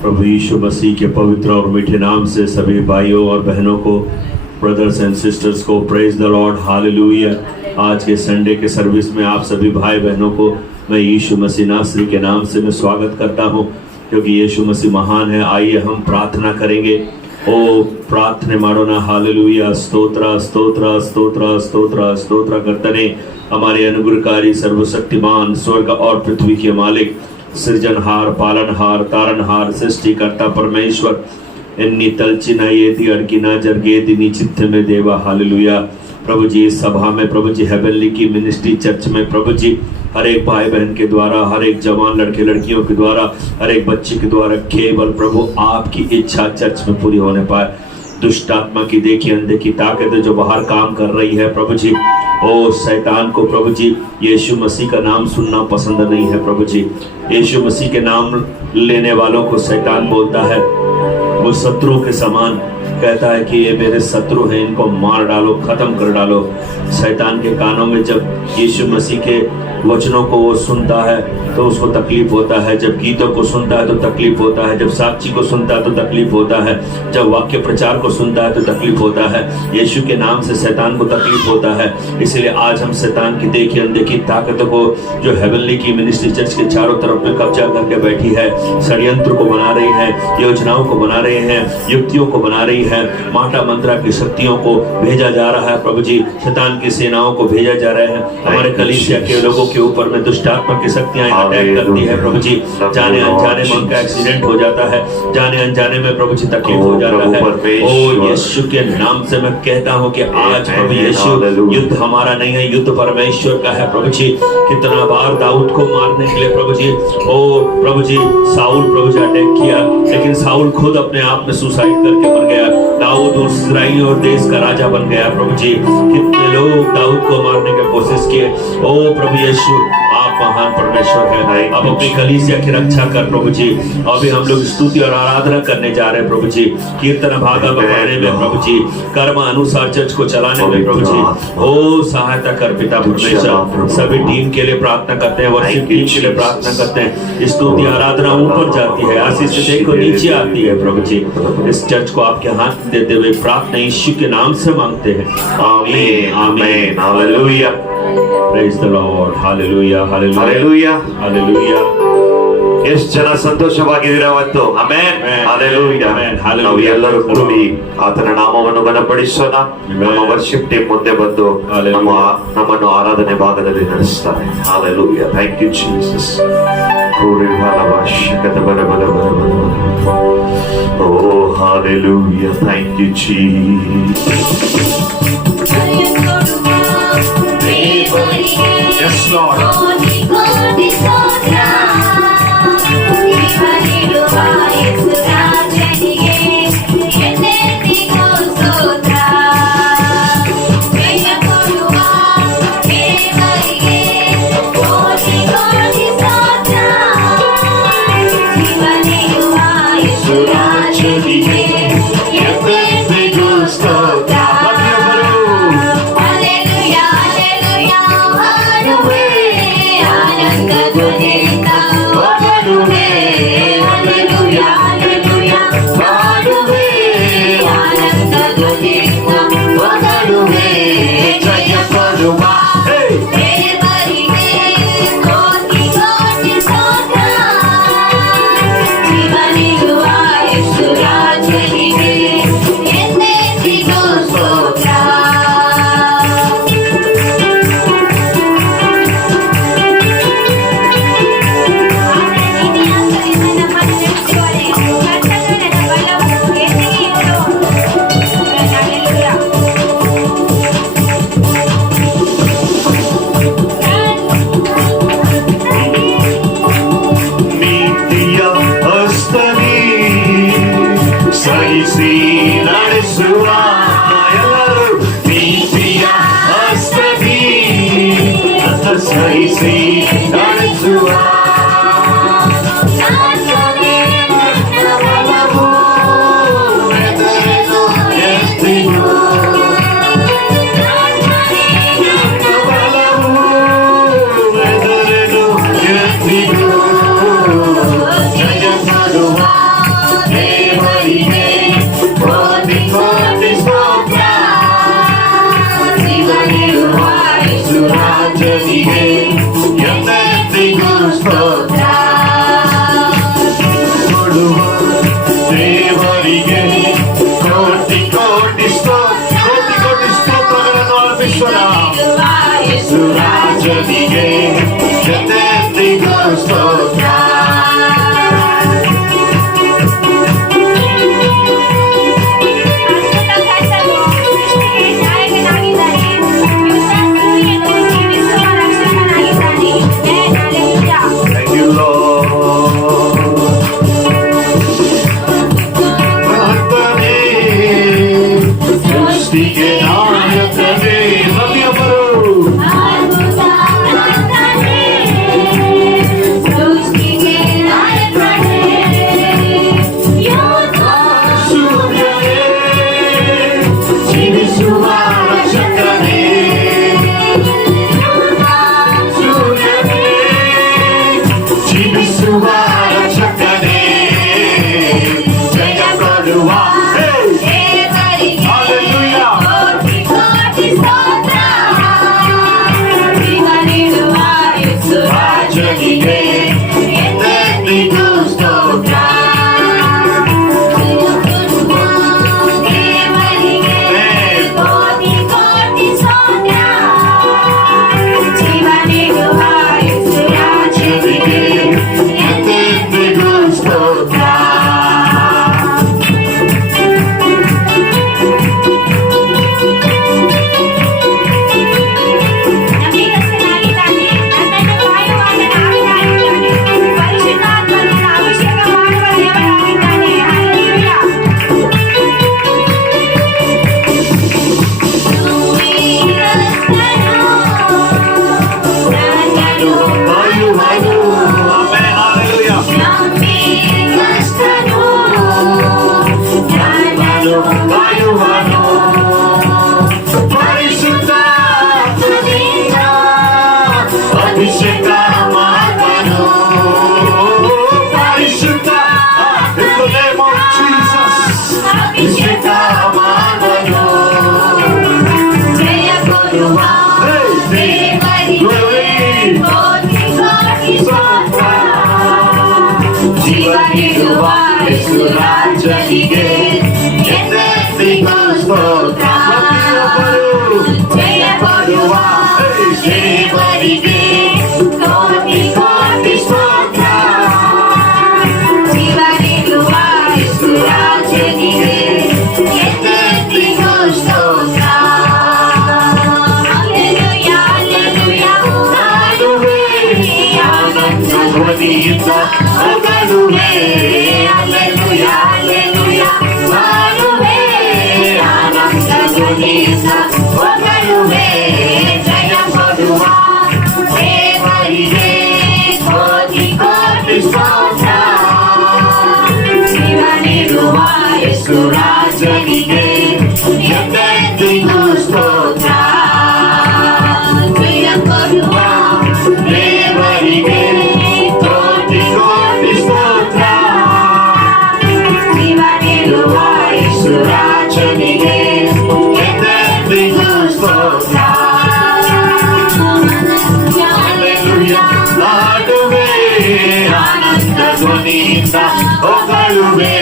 प्रभु यीशु मसीह के पवित्र और मीठे नाम से सभी भाइयों और बहनों को, ब्रदर्स एंड सिस्टर्स को प्रेज द लॉर्ड, हालेलुया। आज के संडे के सर्विस में आप सभी भाई बहनों को मैं यीशु मसीह नासरी के नाम से मैं स्वागत करता हूं, क्योंकि यीशु मसीह महान है। आइए हम प्रार्थना करेंगे। ओ प्रार्थने ಮಾಡೋಣ, हालेलुया। स्तोत्र स्तोत्र स्तोत्र स्तोत्र स्तोत्र करतने हमारे अनुग्रहकारी सर्वशक्तिमान स्वर्ग और पृथ्वी के मालिक, सृजनहार, पालनहार, तारनहार, सृष्टिकर्ता परमेश्वर, इन्नी तलचिना येती अड़किना जरगेती निचित्त में देवा, हालेलुया। प्रभु जी इस सभा में, प्रभु जी हेवनली की मिनिस्ट्री चर्च में, प्रभु जी हर एक भाई बहन के द्वारा, हर एक जवान लड़के लड़कियों के द्वारा, हर एक बच्चे के द्वारा केवल प्रभु आपकी इच्छा चर्च में पूरी होने पाए। दुष्ट आत्मा की देखी अनदेखी ताकत जो बाहर काम कर रही है, प्रभु जी ओ शैतान को प्रभु जी यीशु मसीह का नाम सुनना पसंद नहीं है। प्रभु जी यीशु मसीह के नाम लेने वालों को शैतान बोलता है, वो शत्रु के समान कहता है कि ये मेरे शत्रु हैं, इनको मार डालो, खत्म कर डालो। शैतान के कानों में जब यीशु मसीह के वचनों को वो सुनता है तो उसको तकलीफ होता है, जब गीतों को सुनता है तो तकलीफ होता है, जब साक्षी को सुनता है तो तकलीफ होता है, जब वाक्य प्रचार को सुनता है तो तकलीफ होता है। यीशु के नाम से शैतान को तकलीफ होता है। इसलिए आज हम शैतान की देखी अनदेखी ताकत को, जो हेवनली की मिनिस्ट्री चर्च के चारों तरफ में कब्जा करके बैठी है, षड्यंत्र को बना रही है, योजनाओं को बना रहे हैं, युक्तियों को बना रही है, माटा मंत्रा की शक्तियों को भेजा जा रहा है। प्रभु जी शैतान की सेनाओं को भेजा जा रहे हैं। हमारे कलीसिया के लोगों के ऊपर में दुष्ट आत्मा की शक्तियां अटैक करती है। प्रभु जी जाने अनजाने में उनका एक्सीडेंट हो जाता है, जाने अनजाने में प्रभु जी तकलीफ हो जाता है। ओ यीशु के नाम से मैं कहता हूं कि आज प्रभु यीशु, युद्ध हमारा नहीं है, युद्ध परमेश्वर का है। प्रभु जी कितना बार दाऊद को मारने के लिए प्रभु जी, ओ प्रभु जी साउल प्रभु जी अटैक किया, लेकिन साउल खुद अपने आप में सुसाइड करके मर गया। दाऊद उस इस्राएल और देश का राजा बन गया। प्रभु जी कितने लोग दाऊद को मारने की कोशिश किए। ओ प्रभु यीशु आप महान परमेश्वर है। अब अपनी कलीसिया की रक्षा कर प्रभु जी। अभी हम लोग स्तुति और आराधना करने जा रहे हैं प्रभु जी, कीर्तन भागा बढ़ाने में प्रभु जी, कर्म अनुसार चर्च को चलाने में प्रभु जी ओ सहायता कर पिता परमेश्वर। सभी टीम के लिए प्रार्थना करते हैं, वर्शिप टीम के लिए प्रार्थना करते हैं। स्तुति आराधना ऊपर जाती है, आशीष देखो नीचे आती है। प्रभु जी इस चर्च को आपके हाथ में देते हुए प्रार्थना यीशु के नाम से मांगते हैं, आमीन आमीन hallelujah. Praise the Lord, hallelujah, hallelujah, hallelujah. ಎಷ್ಟು ಜನ ಸಂತೋಷವಾಗಿದ್ದೀರಾ ಇವತ್ತು? ಆಮೆನ್, ಹಲ್ಲೆಲೂಯಾ, ನಾವು ಎಲ್ಲರೂ ಕೂಡಿ ಆತನ ನಾಮವನ್ನು ಘನಪಡಿಸೋಣ. ನಮ್ಮ ವರ್ಷಿಪ್ ಟೀಮ್ ಮುಂದೆ ಬಂದು ನಮ್ಮನ್ನು ಆರಾಧನೆ ಭಾಗದಲ್ಲಿ ನಡೆಸ್ತಾರೆ. Hallelujah, thank you Jesus. Oh hallelujah, thank you Jesus. Yes, Lord. Hey! ಜೀವನಿರುವ ಯೇಸು ರಾಜನಿಗೆ ಎಂದೆಂದಿಗೂ ಸ್ತೋತ್ರ. ಜಯ ಕೊಡುವ ದೇವರಿಗೆ ಕೋಟಿ ಕೋಟಿ ಸ್ತೋತ್ರ. ಜೀವನಿರುವ ಯೇಸು ರಾಜನಿಗೆ ಎಂದೆಂದಿಗೂ ಸ್ತೋತ್ರ. ಹಲ್ಲೆಲೂಯಾ ಹಲ್ಲೆಲೂಯಾ ಹಾಡುವೆ ಆನಂದ ಧ್ವನಿಯಿಂದ ಹೊಗಳುವೆ. ಹಲ್ಲೆಲೂಯಾ ಹಲ್ಲೆಲೂಯಾ ಹಾಡುವೆ ಆನಂದ ಧ್ವನಿಯಿಂದ ಹೊಗಳುವೆ. ಜಯ ಕೊಡುವ ದೇವರಿಗೆ ಕೋಟಿ ಕೋಟಿ ಸ್ತೋತ್ರ. ಜೀವನಿರುವ ಯೇಸು ರಾಜನಿಗೆ ಎಂದೆಂದಿಗೂ ಸ್ತೋತ್ರ. ಜಯ ಕೊಡುವ ದೇವರಿಗೆ ಕೋಟಿ ಕೋಟಿ ಸ್ತೋತ್ರ. ಜೀವನಿರುವ ಯೇಸು ರಾಜನಿಗೆ ಎಂದೆಂದಿಗೂ ಸ್ತೋತ್ರ. ಹಲ್ಲೆಲೂಯಾ ಹಾಡುವೆ ಆನಂದ ಧ್ವನಿಯಿಂದ ಹೊಗಳುವೆ.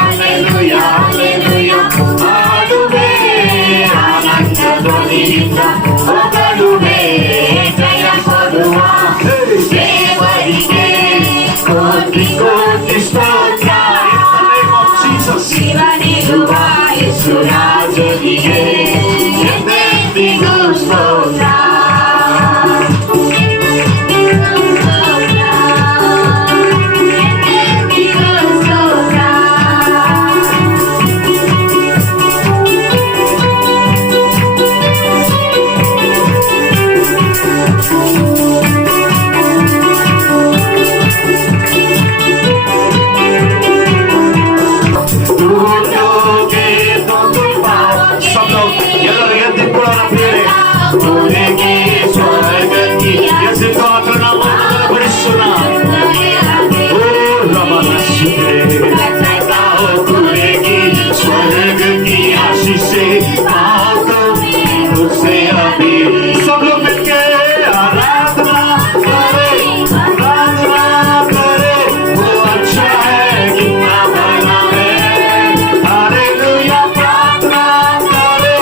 ಹಲ್ಲೆಲೂಯಾ ಹಲ್ಲೆಲೂಯಾ ಹಾಡುವೆ ಆನಂದ ಧ್ವನಿಯಿಂದ ಹೊಗಳುವೆ. ಜಯ ಕೊಡುವ ದೇವರಿಗೆ ಕೋಟಿ ಕೋಟಿ ಸ್ತೋತ್ರ. ಜೀವನಿರುವ ಯೇಸು ರಾಜನಿಗೆ ಎಂದೆಂದಿಗೂ ಸ್ತೋತ್ರ. सब लोग मिलके आराधना करे, आराधना करे, वो अच्छा है कितना बड़ा है। हालेलुया प्रार्थना करे,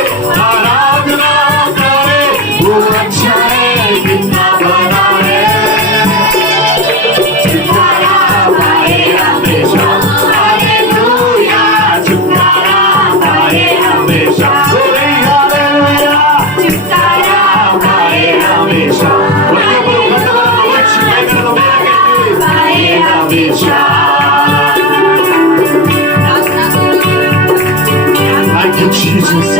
आराधना करे, वो अच्छा है कितना बड़ा है। छुटकारा पाए हमेशा, हालेलुया छुटकारा पाए हमेशा। Thank you, Jesus.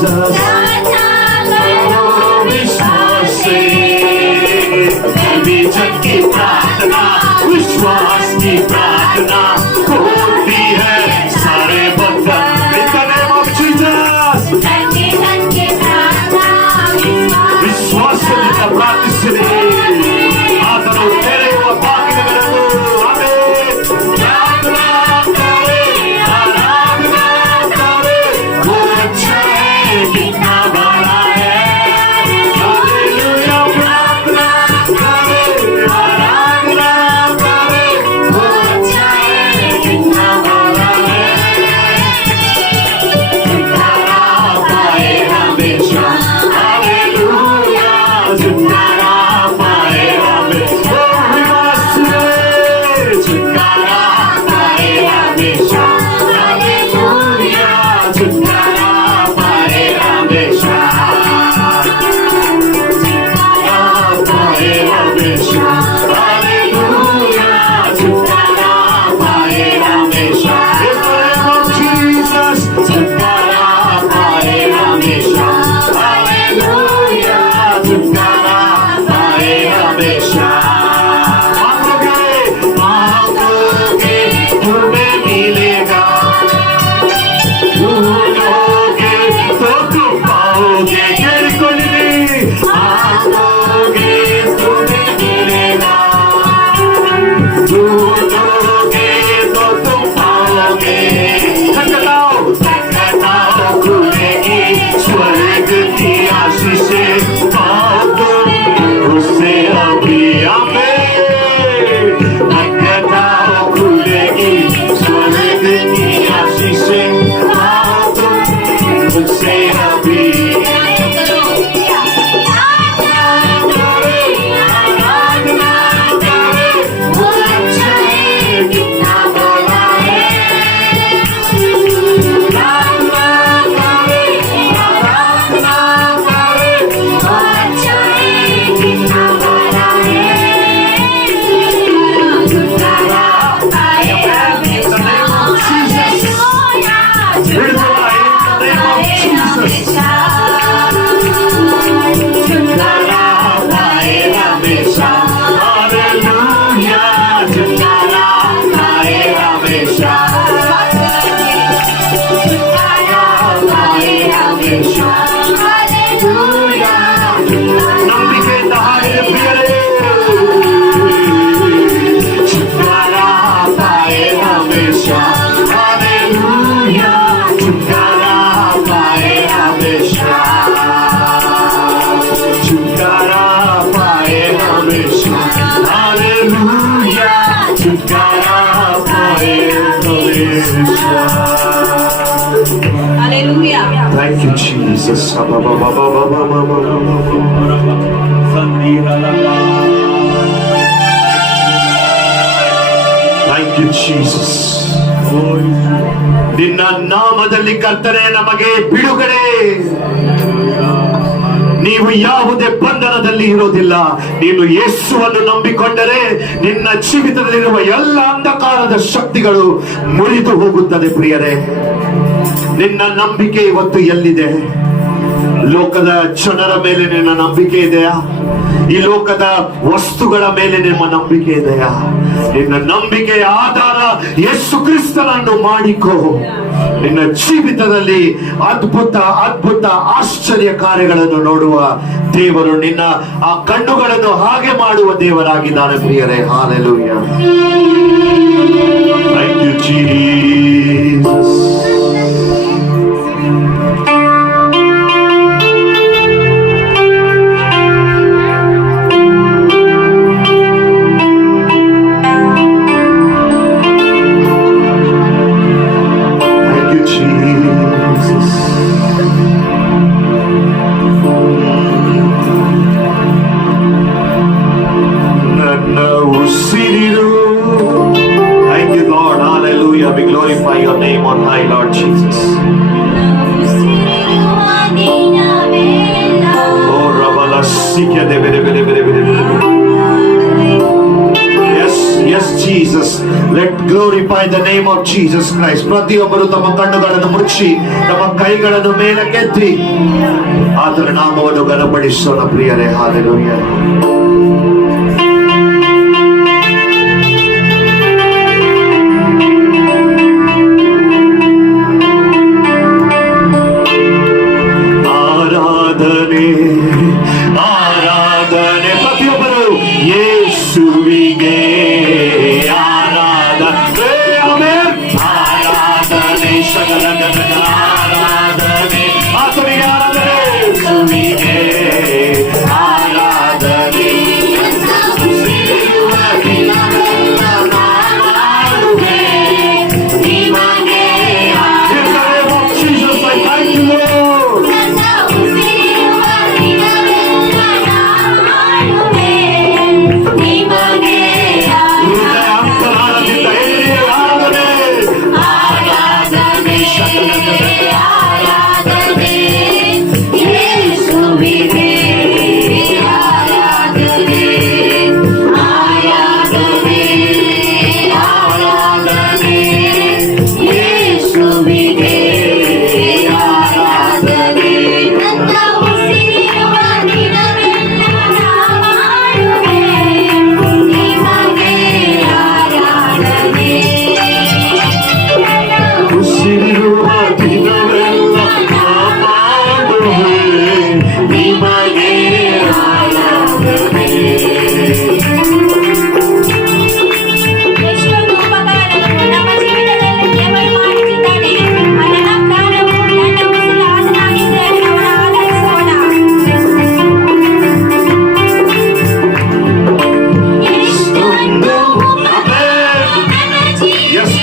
Jesus. Hallelujah. Thank you, Jesus. Thank you, Jesus. ನಿನ್ನ ನಾಮದಲ್ಲಿ ಕರ್ತನೆ ನಮಗೆ ಬಿಡುಗಡೆ. ನೀವು ಯಾವುದೇ ಬಂಧನದಲ್ಲಿ ಇರೋದಿಲ್ಲ. ನೀನು ಯೇಸುವನ್ನು ನಂಬಿಕೊಂಡರೆ ನಿನ್ನ ಜೀವಿತದಲ್ಲಿರುವ ಎಲ್ಲ ಅಂಧಕಾರದ ಶಕ್ತಿಗಳು ಮುರಿದು ಹೋಗುತ್ತದೆ ಪ್ರಿಯರೇ. ನಿನ್ನ ನಂಬಿಕೆ ಇವತ್ತು ಎಲ್ಲಿದೆ? ಲೋಕದ ಜನರ ಮೇಲೆ ನಿನ್ನ ನಂಬಿಕೆ ಇದೆಯಾ? ಈ ಲೋಕದ ವಸ್ತುಗಳ ಮೇಲೆ ನಿಮ್ಮ ನಂಬಿಕೆ ಇದೆಯಾ? ನಿನ್ನ ನಂಬಿಕೆಯ ಆಧಾರ ಯೇಸು ಕ್ರಿಸ್ತನನ್ನು ಮಾಡಿಕೋ. ನಿನ್ನ ಜೀವಿತದಲ್ಲಿ ಅದ್ಭುತ ಅದ್ಭುತ ಆಶ್ಚರ್ಯ ಕಾರ್ಯಗಳನ್ನು ನೋಡುವ ದೇವರು ನಿನ್ನ ಆ ಕಣ್ಣುಗಳನ್ನು ಹಾಗೆ ಮಾಡುವ ದೇವರಾಗಿದ್ದಾನೆ ಪ್ರಿಯರೇ. Hallelujah. Thank you Jesus. We glorify your name on high, Lord Jesus. Oh, Ravala Sikya de Bere Bere Bere Bere. Yes, yes, Jesus. Let glorify the name of Jesus Christ. ಪ್ರತಿಯೊಬ್ಬರು ತಮ್ಮ ಕಣ್ಣುಗಳನ್ನು ಮುಚ್ಚಿ ತಮ್ಮ ಕೈಗಳನ್ನು ಮೇಲಕ್ಕೆತ್ತಿ ಆತನ ನಾಮವನ್ನು ಘನಪಡಿಸೋಣ ಪ್ರಿಯರೇ. ಹಾಲೆಲೂಯಾ. ಆರಾಧನೆ ಪ್ರತಿಯೊಬ್ಬರು ಯೇಸುವಿಗೆ ಆರಾಧನೆ. ಆಮೆನ್. ಆರಾಧನೆ ಸಕಲ ಜಗದ ಆರಾಧನೆ. ಆತನಿಗೆ ಆರಾಧನೆ. ಯೇಸುವಿಗೆ ಆರಾಧನೆ. Yes,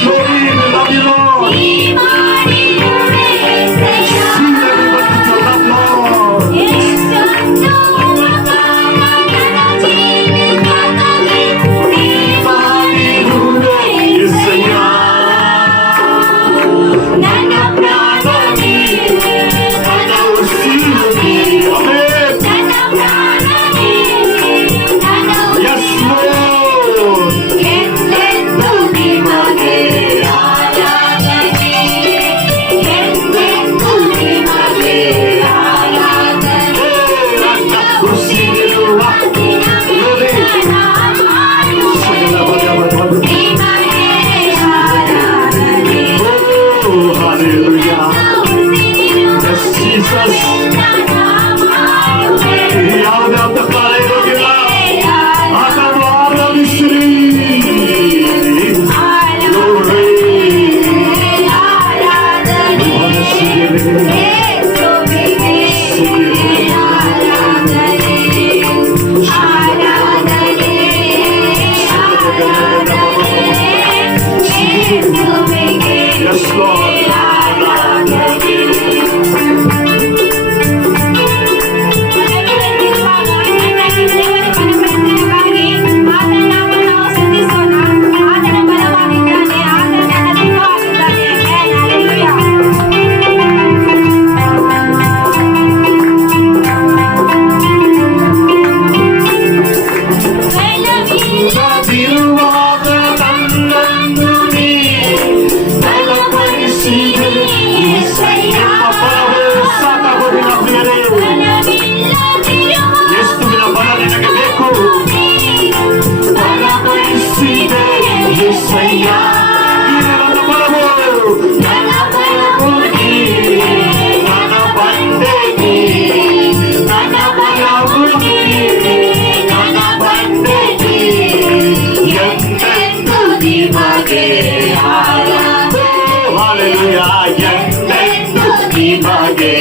ನಿಮಗೆ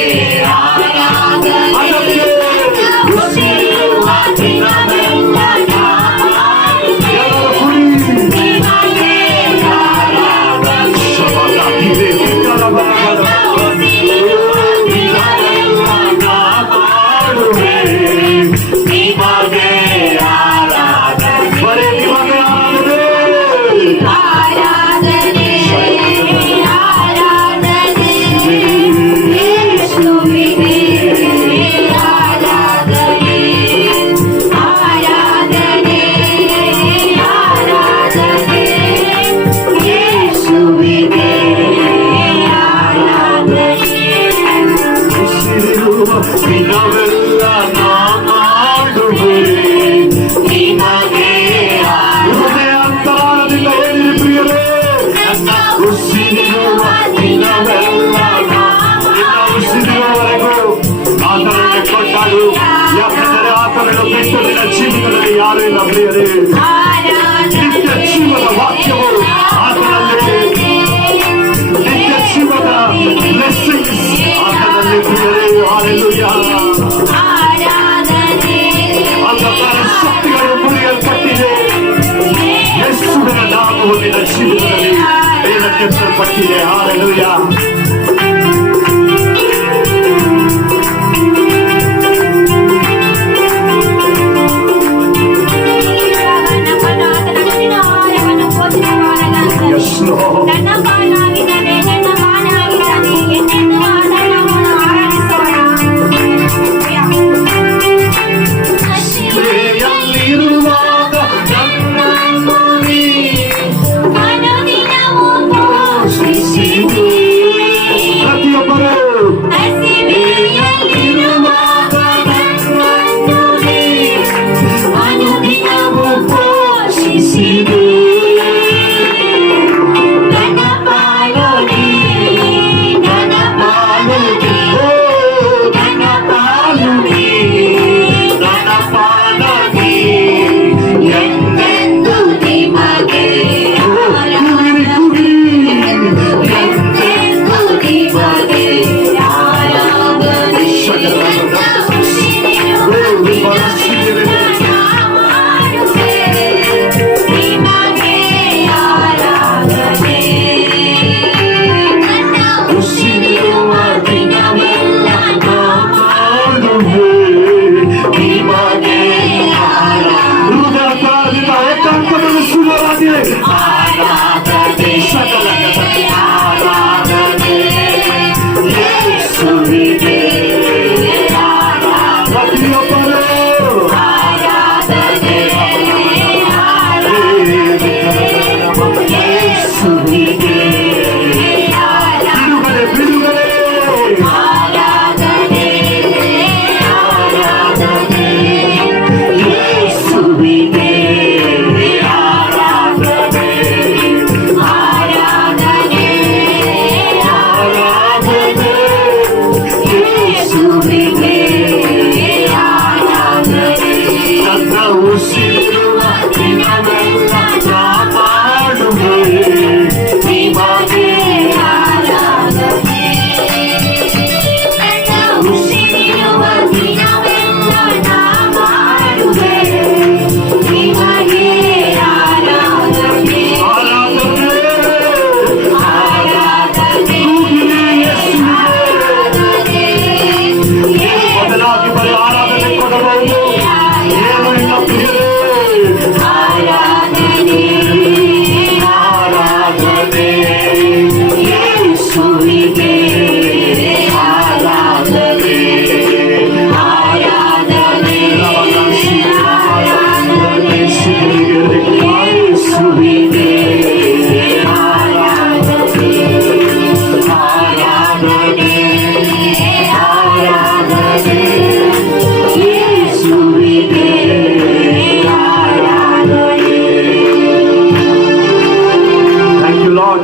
ಆರಾಧನೆ ಉಸಿರಿರುವ ದಿನವೆಲ್ಲ ಯಾರು ಇಲ್ಲ ಪ್ರಿಯರೇ. ನಿತ್ಯ ಜೀವದ ವಾಕ್ಯವು ಆತನಲ್ಲಿ, ನಿತ್ಯ ಜೀವದ ಬ್ಲೆಸ್ಸಿಂಗ್ಸ್ ಆತನಲ್ಲಿ ಪ್ರಿಯರೇ. ಹಲ್ಲೆಲೂಯಾ. ಅಂಧಕಾರ ಶಕ್ತಿಗಳು ಮುರಿಯಲ್ಪಟ್ಟಿದೆ. ಯೇಸುವಿನ ನಾಮವು ನಿನ್ನ ಜೀವನದಲ್ಲಿ ಮೇಲಕ್ಕೆತ್ತಲ್ಪಟ್ಟಿದೆ. Hallelujah.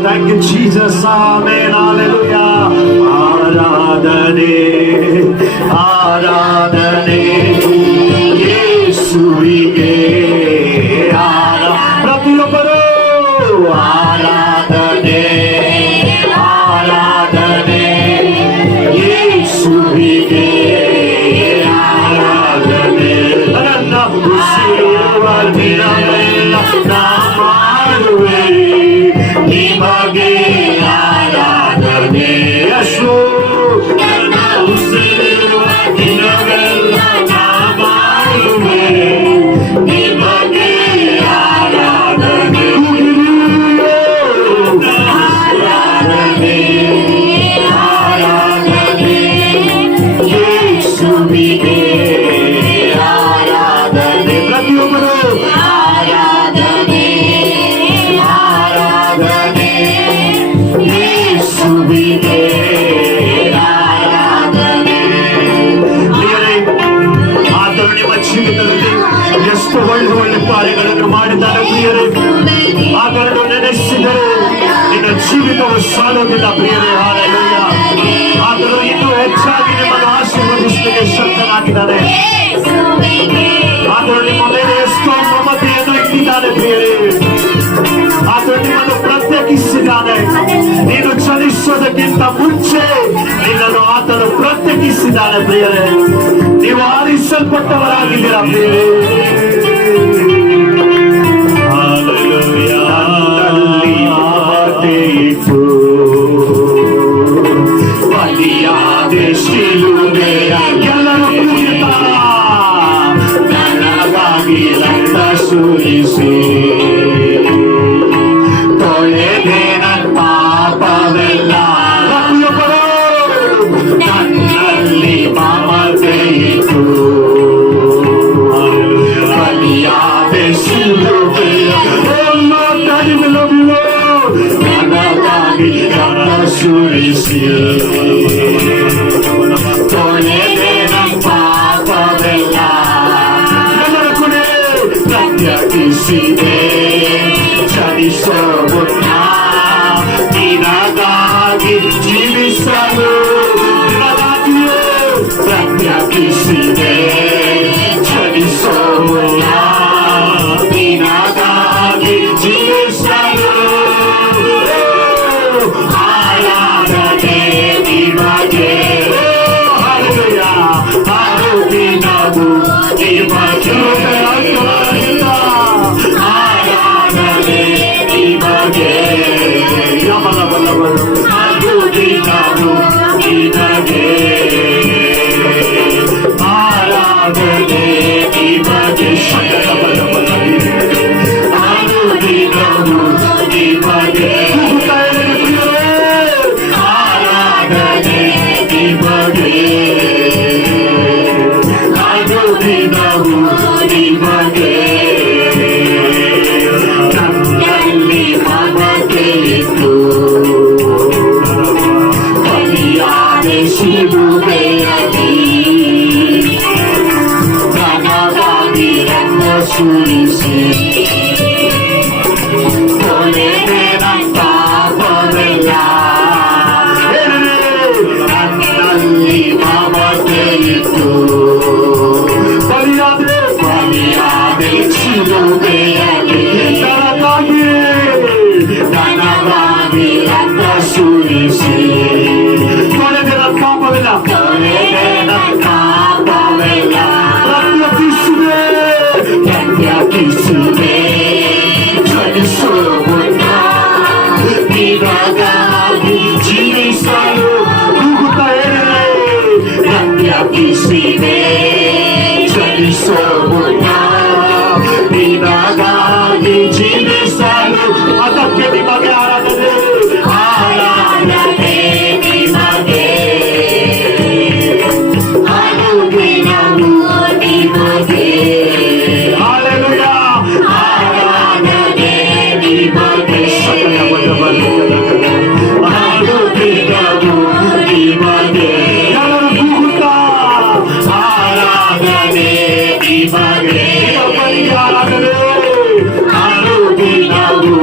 Thank you, Jesus. Amen. Hallelujah. ಆರಾಧನೆ ಆರಾಧನೆ ಯೇಸುವಿಗೆ ಪ್ರತಿಯೊಬ್ಬರು ಆರಾಧನೆ ಆರಾಧನೆ ಹೇಳಿದ್ದಾನೆ ಪ್ರಿಯರೇ. ಆತನನ್ನು ನೆನೆಸಿದರೆ ನಿನ್ನ ಜೀವಿತವು ಸಾಲೋದಿಲ್ಲ ಪ್ರಿಯರೇ. ಹಾಲೆಲೂಯ. ಆತನು ಇನ್ನೂ ಹೆಚ್ಚಾಗಿ ನಿಮ್ಮನ್ನು ಆಶೀರ್ವದಿಸಲಿಕ್ಕೆ ಶಕ್ತನಾಗಿದ್ದಾನೆ. ಆತನು ನಿಮ್ಮ ಮೇಲೆ ಎಷ್ಟೋ ಮಮತೆಯನ್ನು ಇಟ್ಟಿದ್ದಾನೆ ಪ್ರಿಯರೇ. ಆತನು ನಿಮ್ಮನ್ನು ಪ್ರತ್ಯೇಕಿಸಿದ್ದಾನೆ. ನೀನು ಚಲಿಸೋದಕ್ಕಿಂತ ಮುಂಚೆ ನಿನ್ನನ್ನು ಆತನು ಪ್ರತ್ಯೇಕಿಸಿದ್ದಾನೆ ಪ್ರಿಯರೇ. ನೀವು ಆರಿಸಲ್ಪಟ್ಟವರಾಗಿದ್ದೀರಾ ಪ್ರಿಯರೇ. ಇಟ್ಟು ಬಲಿಯಾದ ಶಿಲುಬೆಯ ಎಲ್ಲರೂ ಕೂಗುತ್ತಾರ. ನನಗಾಗಿ ರಕ್ತ ಸುರಿಸಿ ತೊಳೆದೆ ನನ್ನ ಪಾಪವೆಲ್ಲ. ನನ್ನಲ್ಲಿ ಮಮತೆ ಇಟ್ಟು ಬಲಿಯಾದ ಶಿಲುಬೆಯ ನನಗಾಗಿ ರಕ್ತ ಸುರಿಸಿ ತೊಳೆದೆ ನನ್ನ ಪಾಪವೆಲ್ಲ. ಎಲ್ಲರ ಕೂಡ ಪ್ರತ್ಯೇಕಿಸಿದೆ ಚಲಿಸೋ ಮುನ್ನ ನಿನಗಾಗಿ ಜೀವಿಸಲು. ನಿನಗಾಗಿಯೇ ಪ್ರತ್ಯೇಕಿಸಿದೆ ಚಲಿಸೋ ಮುನ್ನ ನಿನಗಾಗಿ ಜೀವಿಸಲು. ಆರಾಧನೆ ನಿಮಗೆ ಅನುದಿನವೂ ನಿಮಗೆ. ಆರಾಧನೆ ನಿಮಗೆ ಅನುದಿನವೂ ನಿಮಗೆ. ಆರಾಧನೆ ನಿಮಗೆ ಅನುದಿನವೂ ನಿಮಗೆ. ಆರಾಧನೆ ನಿಮಗೆ ಅನುದಿನವೂ ನಿಮಗೆ. ನನ್ನಲ್ಲಿ ಮಮತೆ ಇಟ್ಟು ಬಲಿಯಾದ ಶಿಲುಬೆಯಲ್ಲಿ ನನಗಾಗಿ ರಕ್ತ ಸುರಿಸಿ ತೊಳೆದೆ ನನ್ನ ಪಾಪವೆಲ್ಲ. ನನ್ನಲ್ಲಿ ಮಮತೆ ಇಟ್ಟು ಬಲಿಯಾದ ಶಿಲುಬೆಯಲ್ಲಿ ನನಗಾಗಿ ರಕ್ತ ಸುರಿಸಿ ತೊಳೆದೆ ನನ್ನ ಪಾಪವೆಲ್ಲ. ತೊಳೆದೆ ನನ್ನ ಪಾಪವೆಲ್ಲ. ಪ್ರತ್ಯೇಕಿಸಿದೆ ಚಲಿಸೋ ಮುನ್ನ ನಿನಗಾಗಿ ಜೀವಿಸಲು. ಕೂಗುತ್ತಾ ಹೇಳಿದೆ ಪ್ರತ್ಯೇಕಿಸಿದೆ ಚಲಿಸೋ ಮುನ್ನ ನಿನಗಾಗಿ ಜೀವಿಸಲು. ಅದಕ್ಕೆ ನಿಮಗೆ ಆರಾಧನೆ. ಆರಾಧನೆ ನಿಮಗೆ ಅನುದಿನವೂ ನಿಮಗೆ. ಹಾಲೆಲೂಯ. ಆರಾಧನೆ ನಿಮಗೆ ಅನುದಿನವೂ ನಿಮಗೆ. ಎಲ್ಲರೂ ಕೂಗುತ್ತಾ ಆರಾಧನೆ ನಿಮಗೆ. ಆರಾಧನೆ ಅನುದಿನವೂ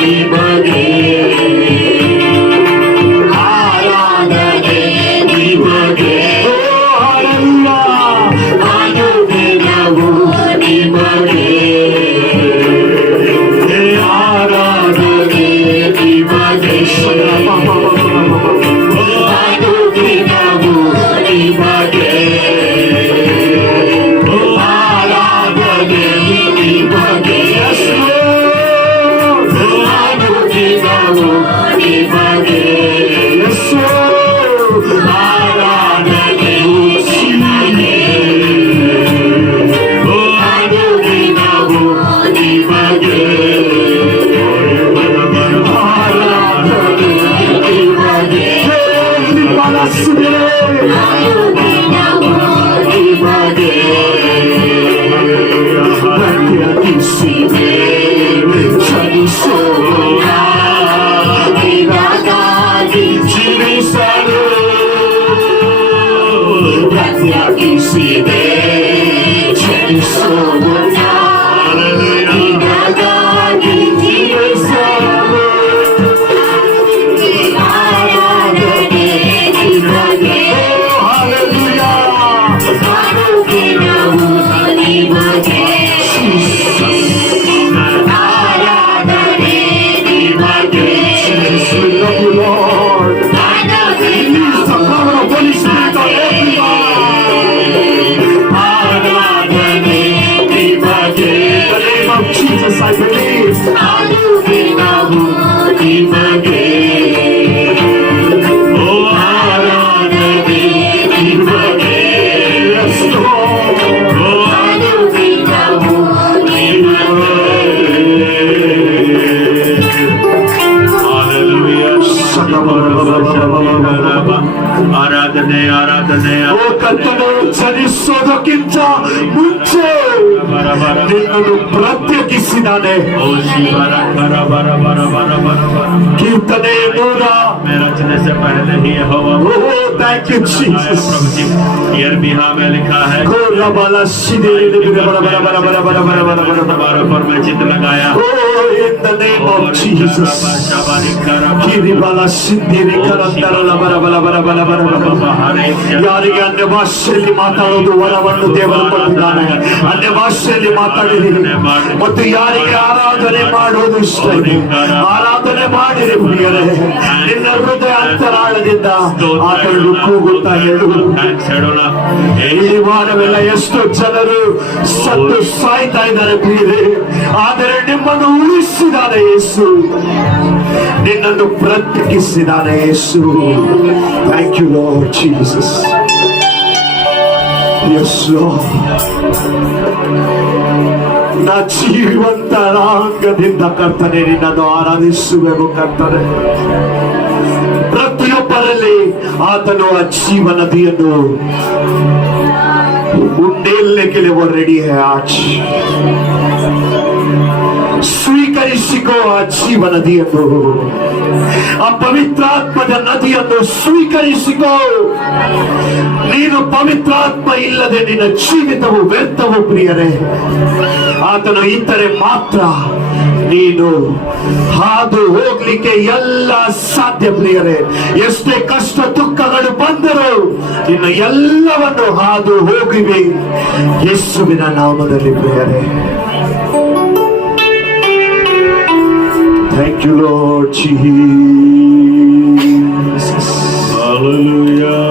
ನಿಮಗೆ. ಆರಾಧನೆ ನಿಮಗೆ. ಅನುದಿನವೂ ನಿಮಗೆ. ಆರಾಧನೆ ನಿಮಗೆ ಅನುದಿನವೂ ನಿಮಗೆ. ಆರಾಧನೆ ನಿಮಗೆ ಅನುದಿನವೂ ನಿಮಗೆ. ಆರಾಧನೆ ಅನುದಿನವೂ ನಿಮಗೆ. ಆರಾಧನೆ ನಿಮಗೆ ನಿಮಗೆ. ಪ್ರತ್ಯೇಕಿಸಿದೆ ಚಲಿಸೋ ನಿನಗಾಗಿ ಜೀವಿಸಲು. ಪ್ರತ್ಯೇಕಿಸಿದೆ ಚಲಿಸೋ ನಿನಗಾಗಿ ಆರಾಧನೆ ಆರಾಧನೆ ಓ ಕರ್ತನು ಚಲಿಸೋದಕ್ಕಿಂತ ಮುಂಚೆ ನಿನ್ನನ್ನು ಪ್ರತ್ಯೇಕಿಸಿದ್ದಾನೆ. ಕೀರ್ತನೆ 100 रचने से पहले ही यहोवा थैंक यू जीसस यिर्मयाह में लिखा है तुम्हारे ऊपर मैं चित लगाया in the name of Jesus kiribala sindiri karandara bara bara bara bara bara ಯಾರಿಗೆ ಅನ್ಯ ಭಾಷೆಯಲ್ಲಿ ಮಾತಾಡೋದು ವರವನ್ನು ದೇವರು ಕೊಟ್ಟಿದ್ದಾನೆ. ಅನ್ಯ ಭಾಷೆಯಲ್ಲಿ ಮಾತಾಡಿರಿ ಮತ್ತು ಯಾರಿಗೆ ಆರಾಧನೆ ಮಾಡೋದು ಇಷ್ಟ ಇದೆ ಆರಾಧನೆ ಮಾಡಿರಿ ಪ್ರಿಯರೇ. ನಿನ್ನ ಹೃದಯ ಅಂತರಾಳದಿಂದ ಆತನು ಕೂಗುತ್ತಾ ಹೇಳು. ಈ ವಾರವೆಲ್ಲ ಎಷ್ಟೋ ಜನರು ಸತ್ತು ಸಾಯ್ತಾ ಇದ್ದಾರೆ ಪ್ರಿಯರೇ, ಆದರೆ ನಿಮ್ಮನ್ನು ಉಳಿಸಿದಾನೆ ಯೇಸು, ನಿನ್ನನ್ನು ಪ್ರತ್ಯೇಕಿಸಿದಾನೆ ಯೇಸು. Thank you Lord Jesus. Yes Lord, ನಾ ಜೀವಂತರಾಂಗದಿಂದ ಕರ್ತನೆ ನಿನ್ನನ್ನು ಆರಾಧಿಸುವೆವು ಕರ್ತನೆ. ಪ್ರತಿಯೊಬ್ಬರಲ್ಲಿ ಆತನು ಆ ಜೀವ ನದಿಯನ್ನು ಉಂಡೇಲ್ನೆ के लिए वो रेडी है आज. ಸ್ವೀಕರಿಸಿಕೋ ಆ ಜೀವ ನದಿಯನ್ನು, ಆ ಪವಿತ್ರಾತ್ಮದ ನದಿಯನ್ನು ಸ್ವೀಕರಿಸಿಕೋ. ನೀನು ಪವಿತ್ರಾತ್ಮ ಇಲ್ಲದೆ ನಿನ್ನ ಜೀವಿತವು ವ್ಯರ್ಥವು ಪ್ರಿಯರೇ. ಆತನು ಇದ್ದರೆ ಮಾತ್ರ ನೀನು ಹಾದು ಹೋಗ್ಲಿಕ್ಕೆ ಎಲ್ಲ ಸಾಧ್ಯ ಪ್ರಿಯರೇ. ಎಷ್ಟೇ ಕಷ್ಟ ದುಃಖಗಳು ಬಂದರೂ ನಿನ್ನ ಎಲ್ಲವನ್ನು ಹಾದು ಹೋಗಿವೆ ಯೇಸುವಿನ ನಾಮದಲ್ಲಿ ಪ್ರಿಯರೇ. Thank you Lord Jesus. Hallelujah.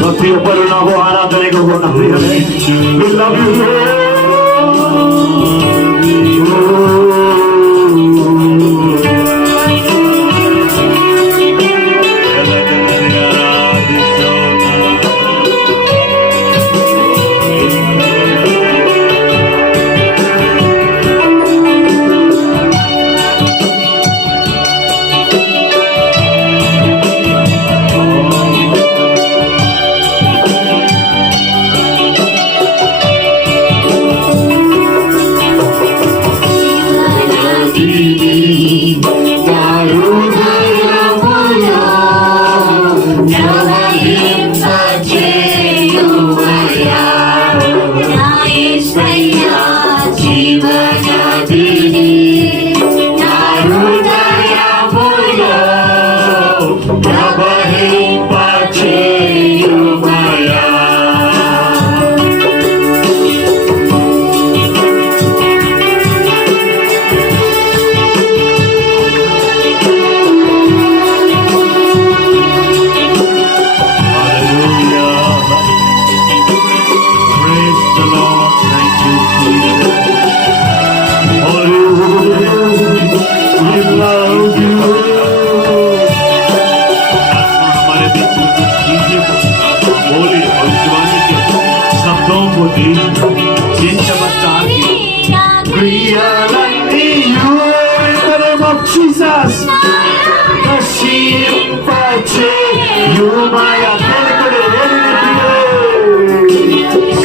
ಪ್ರತಿಯೊಬ್ಬರು ನಾವು ಆರಾಧನೆಗೆ ಹೋಗೋಣ ಪ್ರಿಯರೇ. We love you Lord. Jesus, Kashimpache, you my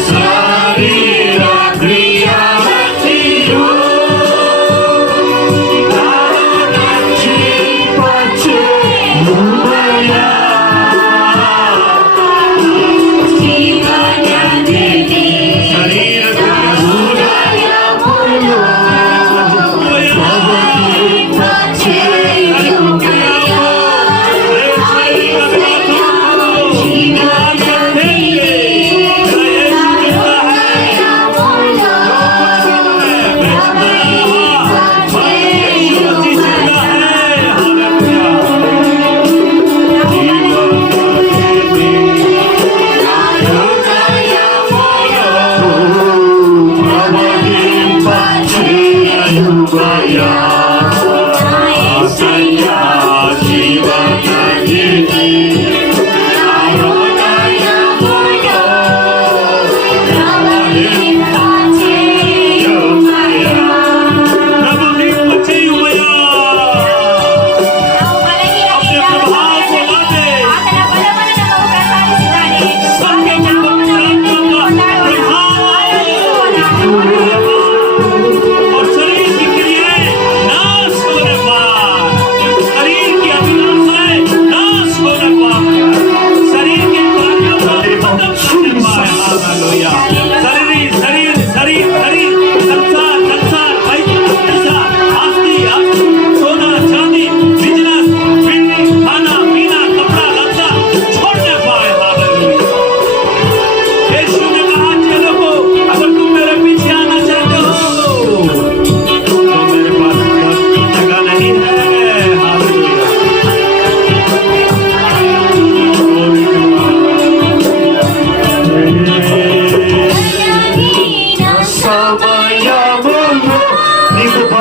Sarira Kriya you Kashimpache, you my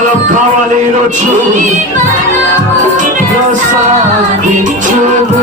బలం కావాలి ఈరోజు ప్రసాదించుము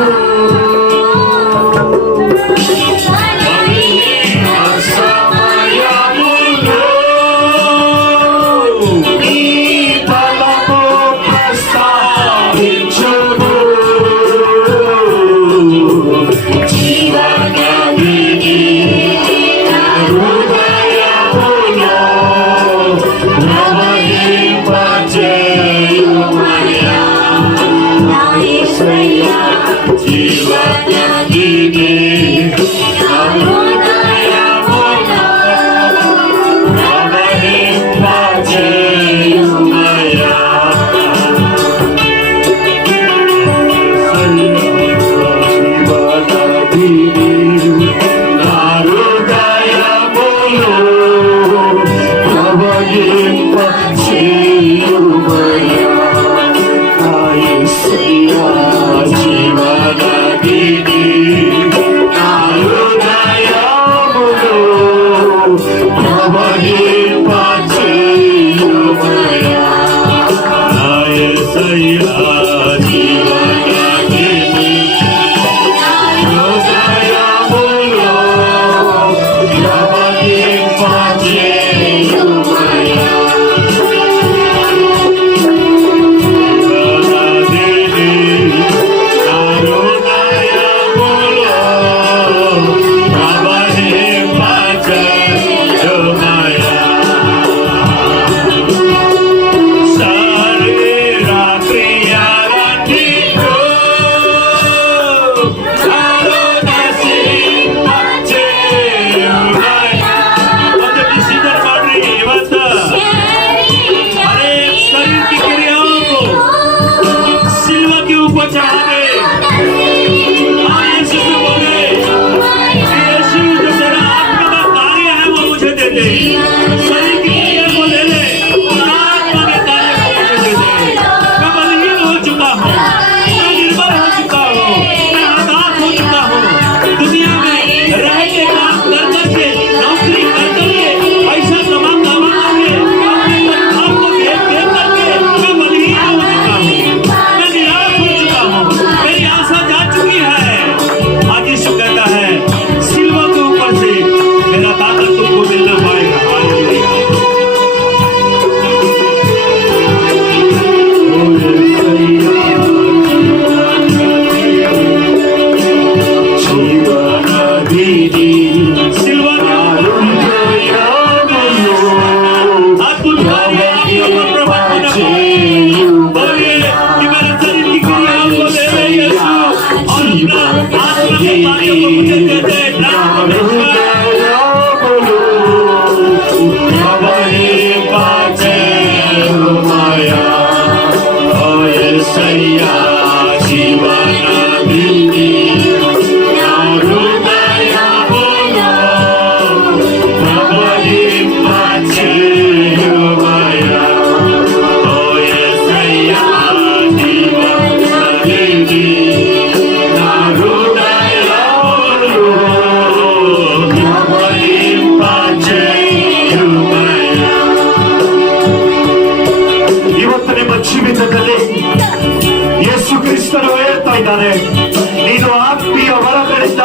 ನೀನು ಆತ್ಮೀಯ ವರಗಳಿಂದ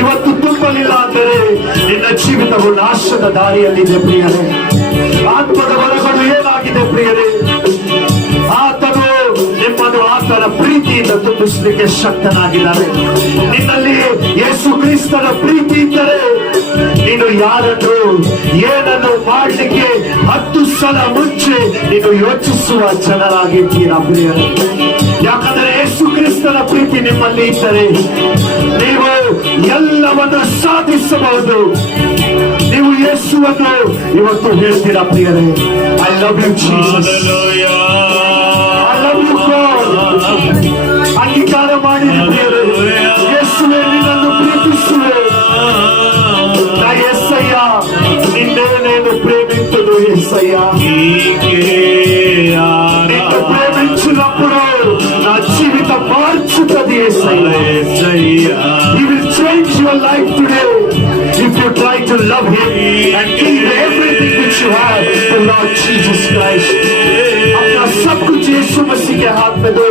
ಇವತ್ತು ತುಂಬಲಿಲ್ಲ ಅಂದರೆ ನಿನ್ನ ಜೀವಿತವು ನಾಶದ ದಾರಿಯಲ್ಲಿದೆ ಪ್ರಿಯರೇ. ಆತ್ಮದ ವರಗಳು ಏನಾಗಿದೆ ಪ್ರಿಯರೇ? ಆತನು ನಿಮ್ಮನ್ನು ಆತನ ಪ್ರೀತಿಯಿಂದ ತುಂಬಿಸಲಿಕ್ಕೆ ಶಕ್ತನಾಗಿದ್ದಾನೆ. ನಿನ್ನಲ್ಲಿ ಯೇಸು ಕ್ರಿಸ್ತನ ಪ್ರೀತಿ ಇದ್ದರೆ ನೀನು ಯಾರನ್ನು ಏನನ್ನು ಮಾಡಲಿಕ್ಕೆ 10 ಸಲ ಮುಂಚೆ ನೀನು ಯೋಚಿಸುವ ಜನರಾಗಿದ್ದೀರಾ ಪ್ರಿಯರೇ. ಯಾಕಂದರೆ ಯೇಸು ಕ್ರಿಸ್ತನ ಪ್ರೀತಿ ನಿಮ್ಮಲ್ಲಿ ಇದ್ದರೆ ನೀವು ಎಲ್ಲವನ್ನು ಸಾಧಿಸಬಹುದು. ನೀವು ಯೇಸುವನ್ನು ಇವತ್ತು ಹೇಳ್ತೀರಾ ಪ್ರಿಯರೇ, I love you Jesus, I love you God. ಅಂಗೀಕಾರ ಮಾಡಿದ ಪ್ರಿಯರೇ, ಯೇಸುವೇ ನಿನ್ನನ್ನು ಪ್ರೀತಿಸುವೆ. నా యేసయ్య నిన్నే నేను ప్రేమింతును యేసయ్య. నిన్ను ప్రేమించినప్పుడు నా జీవితం మార్చుతుంది యేసయ్య. He will change your life today if you try to love him and give everything which you have to Lord Jesus Christ. उसके हाथ में दो,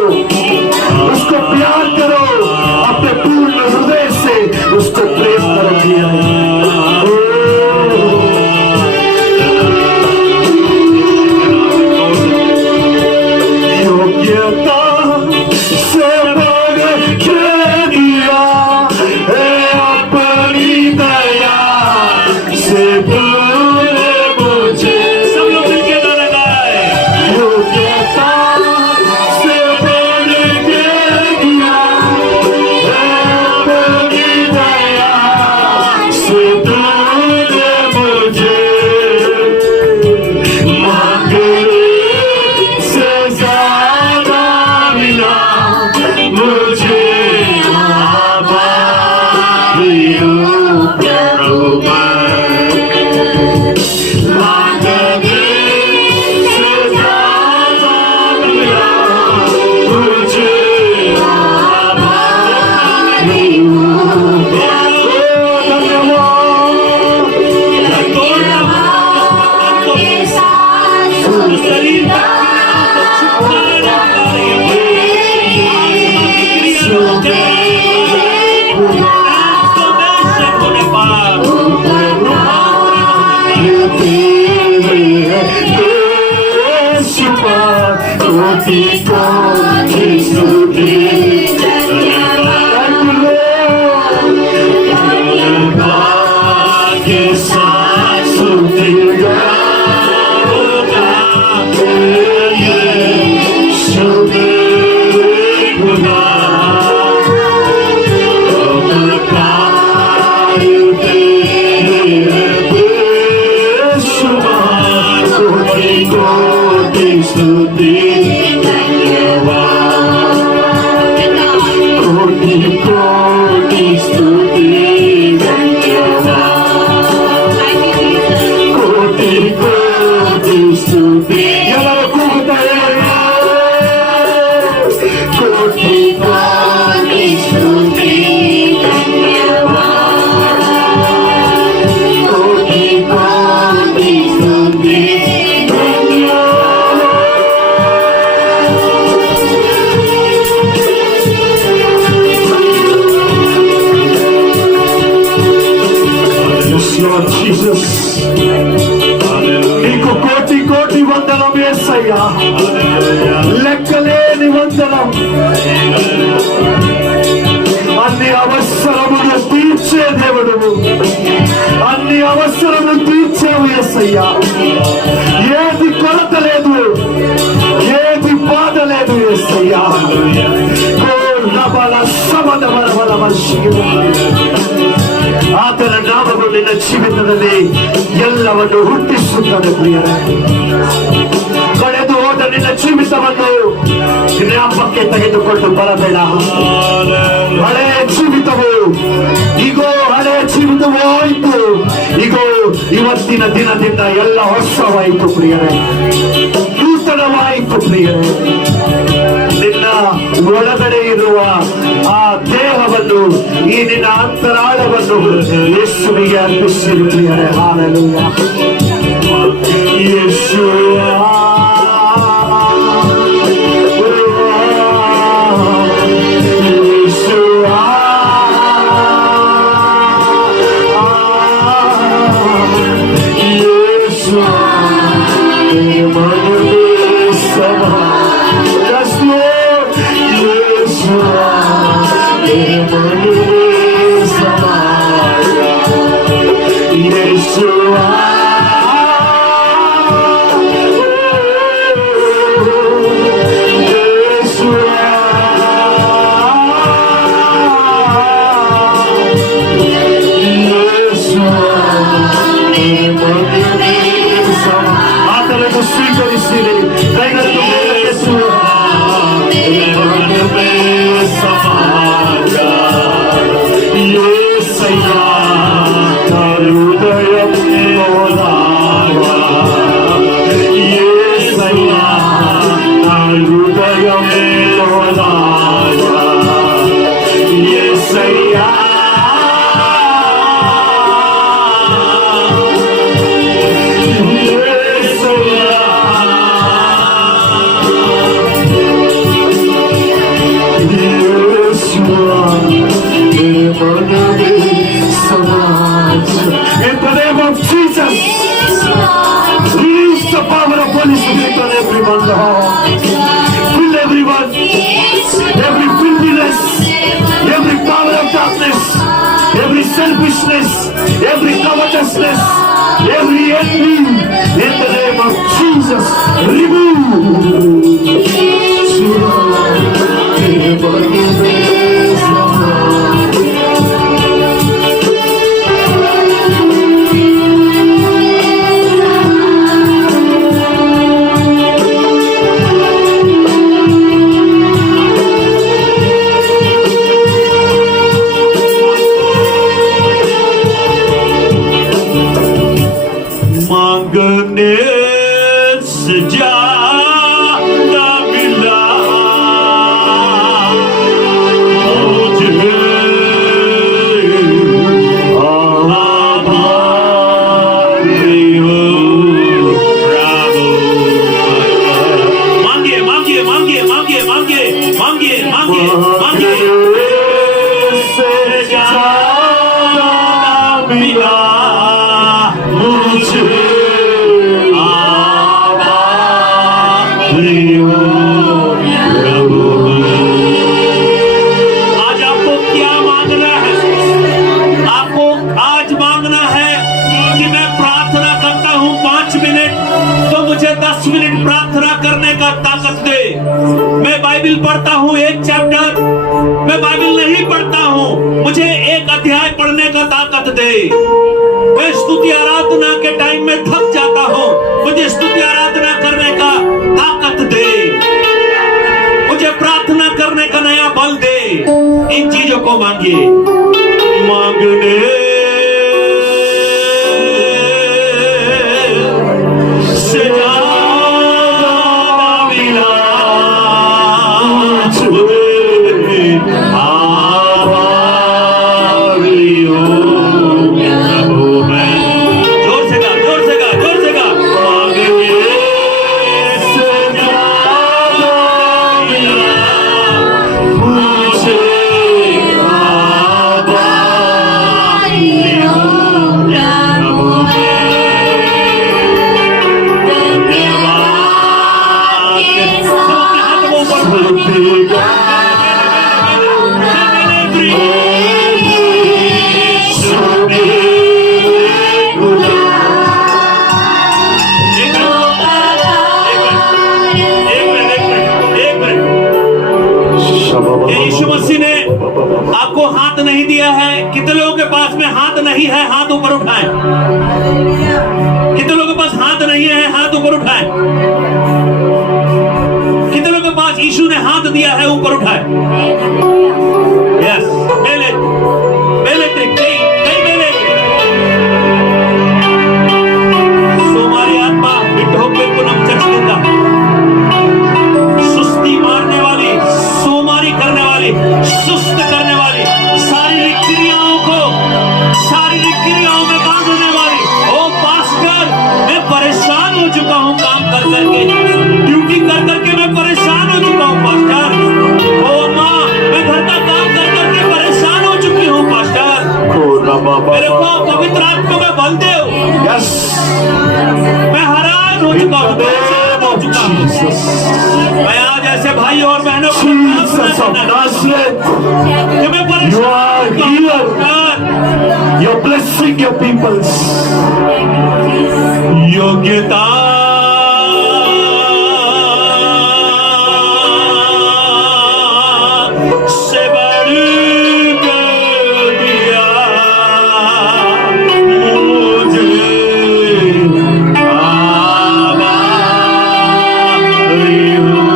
उसको प्यार करो, अपने पूर्ण हृदय से उसको प्रेम करो। योग्यता से बढ़ के दिया है, अपनी दया से तूने मुझे। सब लोग मिलके गाना गाए। योग्यता से बढ़ के दिया है, अपनी दया से तूने मुझे। मांगे से ज्यादा मिला मुझे, आभारी हूँ प्रभु मैं। मांगने से ज्यादा मिला मुझे, आभारी हूँ నీకు కోటి కోటి వందనం యేసయ్యా, లెక్కలేని వందనం. అన్ని అవసరములు తీర్చే దేవుడు, అన్ని అవసరములు తీర్చేవు యేసయ్యా. ఏది కొరత లేదు, ఏది బాధ లేదు యేసయ్యా. ಆತನ ನಾಮವು ನಿನ್ನ ಜೀವಿತದಲ್ಲಿ ಎಲ್ಲವನ್ನು ಹುಟ್ಟಿಸುತ್ತದೆ ಪ್ರಿಯರೇ. ಕಳೆದು ಹೋದ ನಿನ್ನ ಜೀವಿತವನ್ನು ಜ್ಞಾಪಕಕ್ಕೆ ತೆಗೆದುಕೊಂಡು ಬರಬೇಡ. ಹಳೆ ಜೀವಿತವು ಈಗೋ, ಹಳೆ ಜೀವಿತವು ಆಯಿತು, ಈಗೋ ಇವತ್ತಿನ ದಿನದಿಂದ ಎಲ್ಲ ಹೊಸವಾಯಿತು ಪ್ರಿಯರೇ, ನೂತನವಾಯಿತು ಪ್ರಿಯರೇ. ನಿನ್ನ ಒಳಗಡೆ ಇರುವ ಆ ದೇಹವನ್ನು, ಈ ನಿನ್ನ ಅಂತರಾಳವನ್ನು ಯೇಸುವಿಗೆ ಅರ್ಪಿಸಿರಿ ಪ್ರಿಯರೇ. Hallelujah. ಯೇಸುವ ಸ್ವೀಕರಿಸಿರಿ. Fill everyone, every filthiness, every power of darkness, every selfishness, every covetousness, every envy, in the name of Jesus, मांगने से ज्यादा मिला मुझे, आभारी हूँ प्रभु। मांगिए मांगिए मांगिए मांगिए मांगिए मांगिए मांगिए मांगिए से ज्यादा मिला मुझे, आभारी हूँ प्रभु। आज आपको क्या मांगना है? आपको आज मांगना है कि मैं प्रार्थना करता हूँ 5 मिनट, तो मुझे 10 मिनट प्रार्थना करने का ताकत दे। मैं बाइबल पढ़ता हूँ 1 चैप्टर, मैं बाइबल नहीं पढ़ता हूँ, मुझे 1 अध्याय पढ़ने का ताकत दे। मैं स्तुति आराधना के टाइम में थक जाता हूँ, मुझे स्तुति आराधना करने का ताकत दे। मुझे प्रार्थना करने का नया बल दे। इन चीजों को मांगिए। मांगने से ज्यादा मिला मुझे, आभारी हूँ प्रभु मैं। जोर से गा, जोर से गा, जोर से गा। मांगने से ज्यादा मिला मुझे, आभारी हूँ प्रभु मैं। धन्यवाद। सब अपने हाथ को ऊपर उठाओ। यीशु मसीह ने आपको हाथ नहीं दिया है। कितने लोगों के पास में हाथ नहीं है? हाथ ऊपर उठाएं। कितने लोगों के पास हाथ नहीं है? हाथ ऊपर उठाएं। कितने लोगों के पास यीशु ने हाथ दिया है? ऊपर उठाएं। यस, मेले मेले ट्रिक नहीं मेले। सोमारी आत्मा बिट्ठो के पुनम चचलिंदा, सुस्ती मारने वाली, सोमारी करने वाली, सुस्त करने वाली, शारीरिक क्रियाओं में बांधने वाली। ओ पास्टर, मैं परेशान हो चुका हूँ काम कर करके, ड्यूटी कर करके मैं परेशान हो चुका हूँ पास्टर। ओ माँ, मैं घर का काम कर करके परेशान हो चुकी हूँ पास्टर। मेरे को पवित्र आत्मा में बल दे। Yes. मैं हैरान हो चुका हूँ, परेशान हो चुका हूँ। मैं आज ऐसे भाई और बहनों को Jesus of Nazareth, कि मैं you परेशान are हो here. चुका हूँ। You're blessing your peoples. योग्यता से बढ़ कर दिया मुझे, आभारी हूँ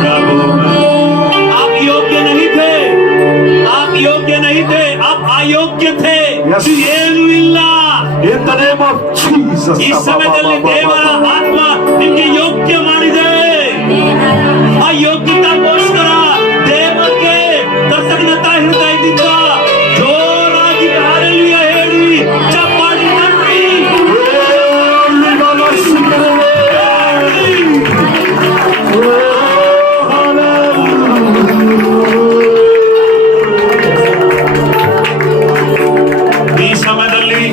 प्रभु मैं। आप योग्य नहीं थे, आप योग्य नहीं थे, आप अयोग्य थे। Yes. In the name of Jesus. ಈ ಸಮಯದಲ್ಲಿ ದೇವರ ಆತ್ಮ ನಿಮಗೆ ಯೋಗ್ಯ ಮಾಡಿದೆ. ಆ ಯೋಗ್ಯತೆಗೋಸ್ಕರ ದೇವರಿಗೆ ಕೃತಜ್ಞತಾ ಹೃದಯದಿಂದ ಜೋರಾಗಿ ಹಾಲೆಲೂಯಾ ಹೇಳಿ, ಚಪ್ಪಾಳೆ ತಟ್ಟಿ. ಈ ಸಮಯದಲ್ಲಿ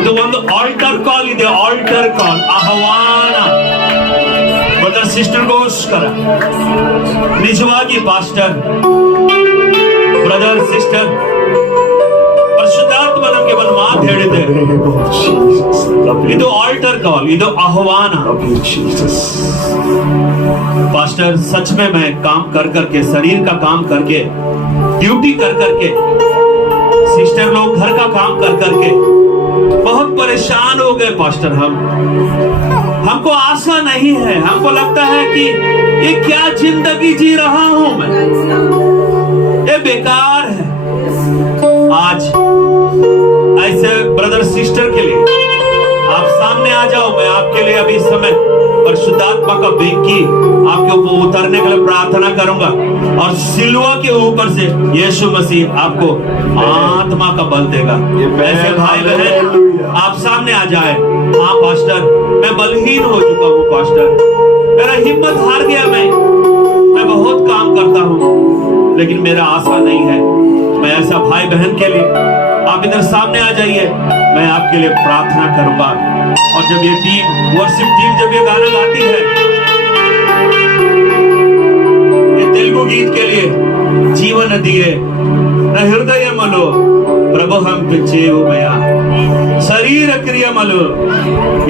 ಇದು ಒಂದು ಆಲ್ಟರ್ ಕಾಲ್ ಇದೆ, ಆಲ್ಟರ್ ಕಾಲ್, ಆಹ್ವಾನ. ಸಿಸ್ಟರ್ ಗೋಸ್ಕರ ನಿಜವಾಗಿ ಪಾಸ್ಟರ್ ಬ್ರದರ್ ಸಿಸ್ಟರ್ ಪರಿಶುದ್ಧಾತ್ಮ ನಮಗೆ ಒಂದು ಮಾತು ಹೇಳಿದೆ. name of Jesus. Love you. ಇದು ಆಲ್ಟರ್ ಕಾಲ್, ಇದು ಆಹ್ವಾನ. Love you, Jesus. पास्टर सच में मैं काम कर करके, शरीर का काम करके, ड्यूटी कर करके, सिस्टर लोग घर का काम कर करके बहुत परेशान हो गए पास्टर। हमको आशा नहीं है, हमको लगता है कि ये क्या जिंदगी जी रहा हूं मैं, ये बेकार है। आज ऐसे ब्रदर सिस्टर के लिए आप सामने आ जाओ। मैं आपके लिए अभी इस समय परिशुद्धात्मा का बेंकी आपके ऊपर उतरने के लिए प्रार्थना करूंगा और सिलवा के ऊपर से यीशु मसीह आपको आत्मा का बल देगा। ऐसे भाई बहन आप सामने आ जाए। हाँ पास्टर, मैं बलहीन हो चुका हूँ पास्टर, मेरा हिम्मत हार गया, मैं बहुत काम करता हूँ लेकिन मेरा आशा नहीं है। मैं ऐसा भाई बहन के लिए आप इधर सामने आ जाइए, मैं आपके लिए प्रार्थना करूंगा। और जब ये टीम, वर्शिप टीम जब ये गाना गाती है, ये तेलुगु गीत के लिए जीवन दिए न हृदय मलो प्रभु हम पिछेवमया शरीर क्रियमलो।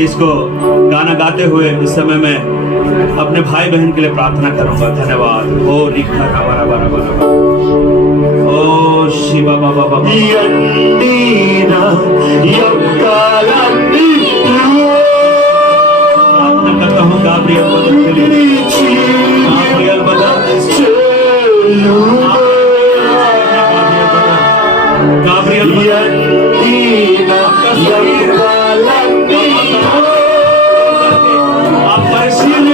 इसको गाना गाते हुए इस समय मैं अपने भाई बहन के लिए प्रार्थना करूंगा। धन्यवाद। ओ रिखा बरा बरा बरा ओ शिवा बाबा बाबा Yandina, Yakalani, प्रार्थना करता हूँ गाब्रियल मदद के लिए। गाब्रियल मदद, गाब्रियल मदद। Yandina, Yakalani, आप परेशान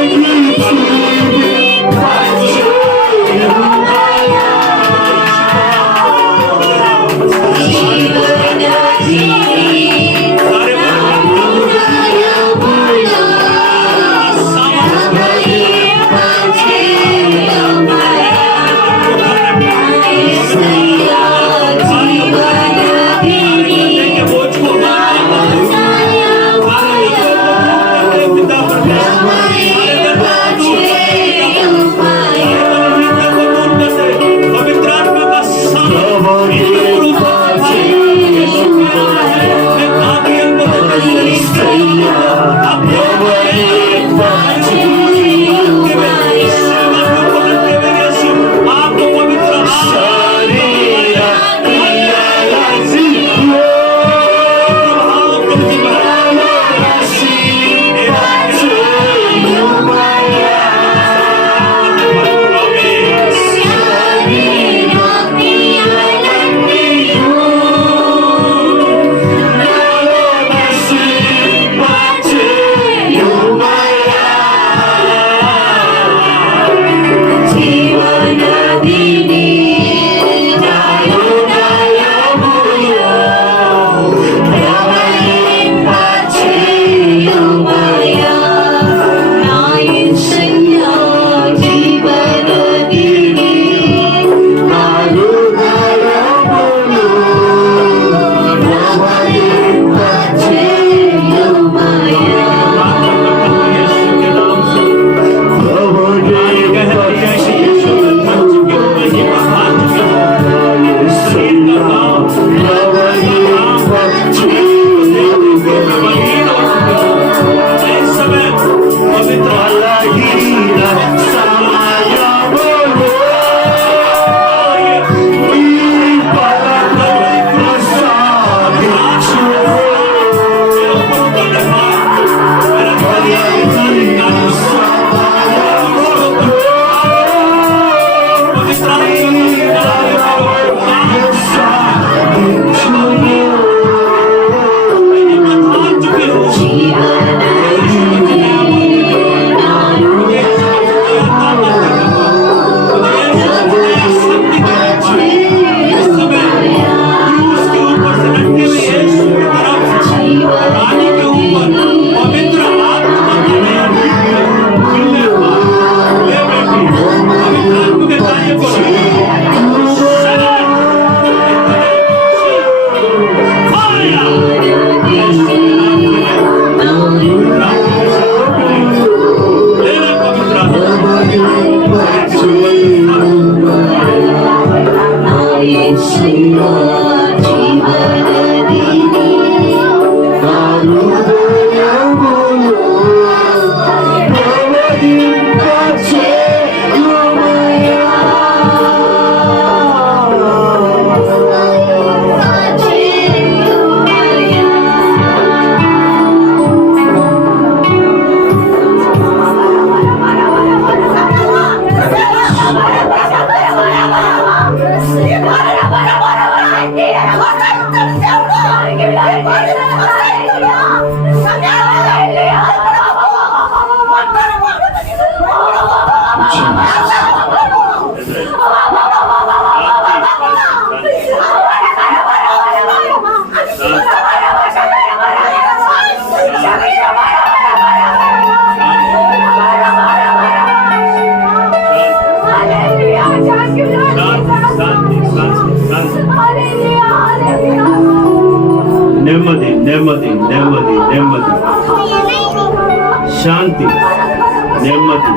नेम्मदी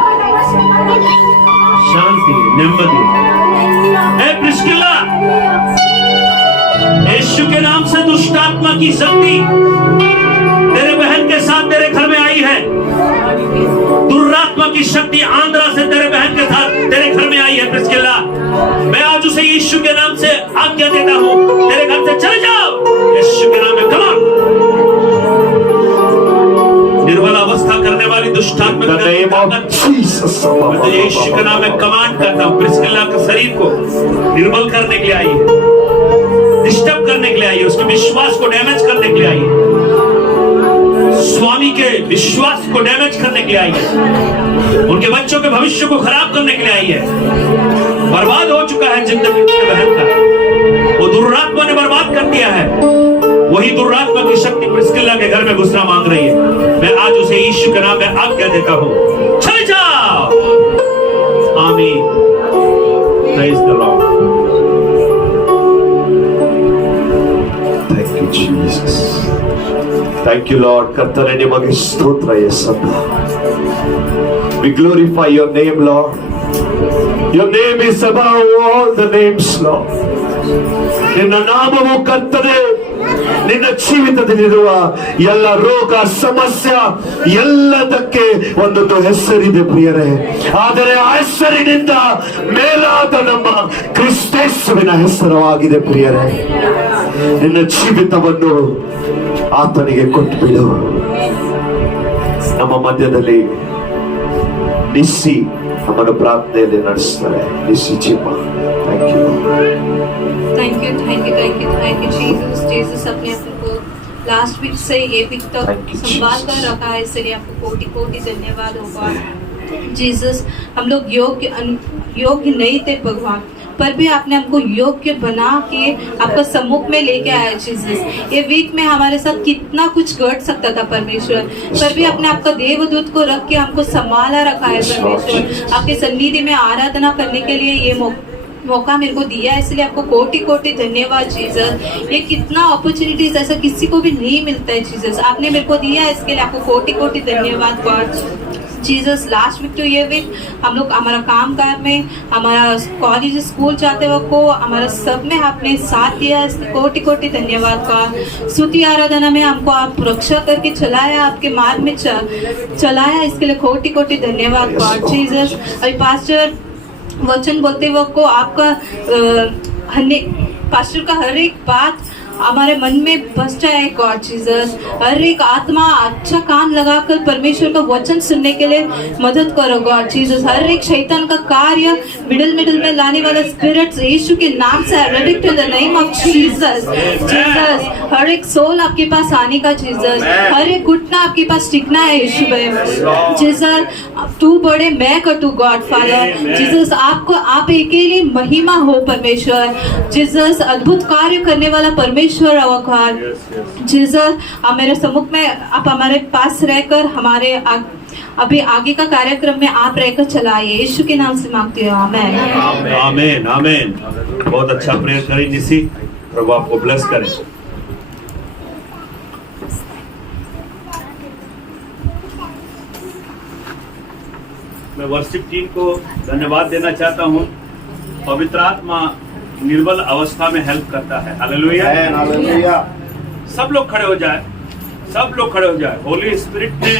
शांति नेम्मदी। ए प्रिस्किला, यीशु के नाम से दुष्ट आत्मा की शक्ति तेरे बहन के साथ तेरे घर में आई है। दुरात्मा की शक्ति आंध्रा से तेरे बहन के साथ तेरे घर में आई है। प्रिस्किला, मैं आज उसे यीशु के नाम से आज्ञा देता हूं, तेरे घर से चले जाओ यीशु के नाम में। Come on. निर्बल अवस्था करने वाली दुष्ट आत्मा In the name of Jesus. मैं तुझे यीशु के नाम में कमांड करता हूं। प्रिस्किला के शरीर को निर्बल करने के लिए आई है, डिस्टर्ब करने के लिए आई है, उसके विश्वास को डैमेज करने के लिए आई है, स्वामी के विश्वास को डैमेज करने के लिए आई है, उनके बच्चों के भविष्य को खराब करने के लिए आई है। बर्बाद हो चुका है जिंदगी उसके बहन का, वो दुरात्मा ने बर्बाद कर दिया है। वही दुरात्मा की शक्ति प्रिस्किला के घर में घुसना मांग रही है। मैं आज उसे यीशु के नाम में आज्ञा देता हूं, चले जाओ। आमीन। Praise the Lord. Thank you, Jesus. Thank you, Lord. ಕರ್ತನೇ ನಿಮಗೆ ಸ್ತೋತ್ರ Yesappa. We glorify your name, Lord. Your name is above all the names, Lord. ನಿನ್ನ ನಾಮವು ಕರ್ತನೇ, ನಿನ್ನ ಜೀವಿತದಲ್ಲಿರುವ ಎಲ್ಲ ರೋಗ ಸಮಸ್ಯೆ ಎಲ್ಲದಕ್ಕೆ ಒಂದೊಂದು ಹೆಸರಿದೆ ಪ್ರಿಯರೇ. ಆದರೆ ಆ ಹೆಸರಿನಿಂದ ಮೇಲಾದ ನಮ್ಮ ಕ್ರಿಸ್ತೇಸುವಿನ ಹೆಸರವಾಗಿದೆ ಪ್ರಿಯರೇ. ನಿನ್ನ ಜೀವಿತವನ್ನು ಆತನಿಗೆ ಕೊಟ್ಟು ಬಿಡು. ನಮ್ಮ ಮಧ್ಯದಲ್ಲಿ ನಿಸ್ಸಿ ನಮ್ಮನ್ನು ಪ್ರಾರ್ಥನೆಯಲ್ಲಿ ನಡೆಸ್ತಾರೆ. ನಿಸ್ಸಿ ಚಿಮ್ಮ, thank you. Thank you Jesus. Jesus अपने आप को लास्ट वीक से ये वीक तक Thank you, संभाल कर Jesus. रखा है, इसलिए आपको कोटि कोटि धन्यवाद होगा जीसस। हम लोग योग्य नहीं थे भगवान, पर भी आपने हमको योग्य बना के आपका सम्मुख में लेके आया जीसस। ये वीक में हमारे साथ कितना कुछ घट सकता था परमेश्वर, पर भी आपने आपका देवदूत को रख के हमको संभाला रखा है परमेश्वर। आपके सन्निधि में आराधना करने के लिए ये मौका मेरे को दिया है, इसलिए आपको कोटि कोटि धन्यवाद जीसस। ये कितना अपॉर्चुनिटीज ऐसा किसी को भी नहीं मिलता है जीसस, आपने मेरे को दिया है, इसके लिए आपको कोटि कोटि धन्यवाद गॉड जीसस। लास्ट वीक तो ये वीक हम लोग हमारा काम काज में, हमारा कॉलेज स्कूल जाते वक्त को हमारा सब में आपने साथ दिया, इसके कोटि कोटि धन्यवाद गॉड। स्तुति आराधना में हमको आप रक्षा करके चलाया, आपके मार्ग में चलाया, इसके लिए कोटि कोटि धन्यवाद गॉड जीसस। अभी पास्टर वचन बोलते वक्त को आपका पास्टर का हर एक बात हमारे मन में बस जाए गॉड जीसस। हर एक आत्मा अच्छा कान लगाकर परमेश्वर का वचन सुनने के लिए मदद करो गॉड जीसस। हर एक शैतान का कार्य मिडिल में लाने वाला स्पिरिट्स यीशु के नाम से रिडिक्ट in the name of Jesus. Jesus, हर एक सोल आपके पास आने का जीसस, हर एक घुटना आपके पास टिकना है यीशु में जीसस। तू बड़े मैं कटू गॉड फादर जीसस। आपको आप अकेले महिमा हो परमेश्वर जीसस। अद्भुत कार्य करने वाला परमेश्वर अवकार जीसस। मेरे सम्मुख में आप हमारे पास रहकर हमारे अभी आगे का कार्यक्रम में आप रहकर चलाइए, यीशु के नाम से मांगती हूँ, आमेन आमेन आमेन। बहुत अच्छा प्रेयर करें निसी, प्रभु आपको ब्लेस करें। मैं वर्शिप टीम को धन्यवाद देना चाहता हूँ। पवित्र आत्मा निर्बल अवस्था में हेल्प करता है। हालेलुया। सब लोग खड़े हो जाए, सब लोग खड़े हो जाए। होली स्पिरिट ने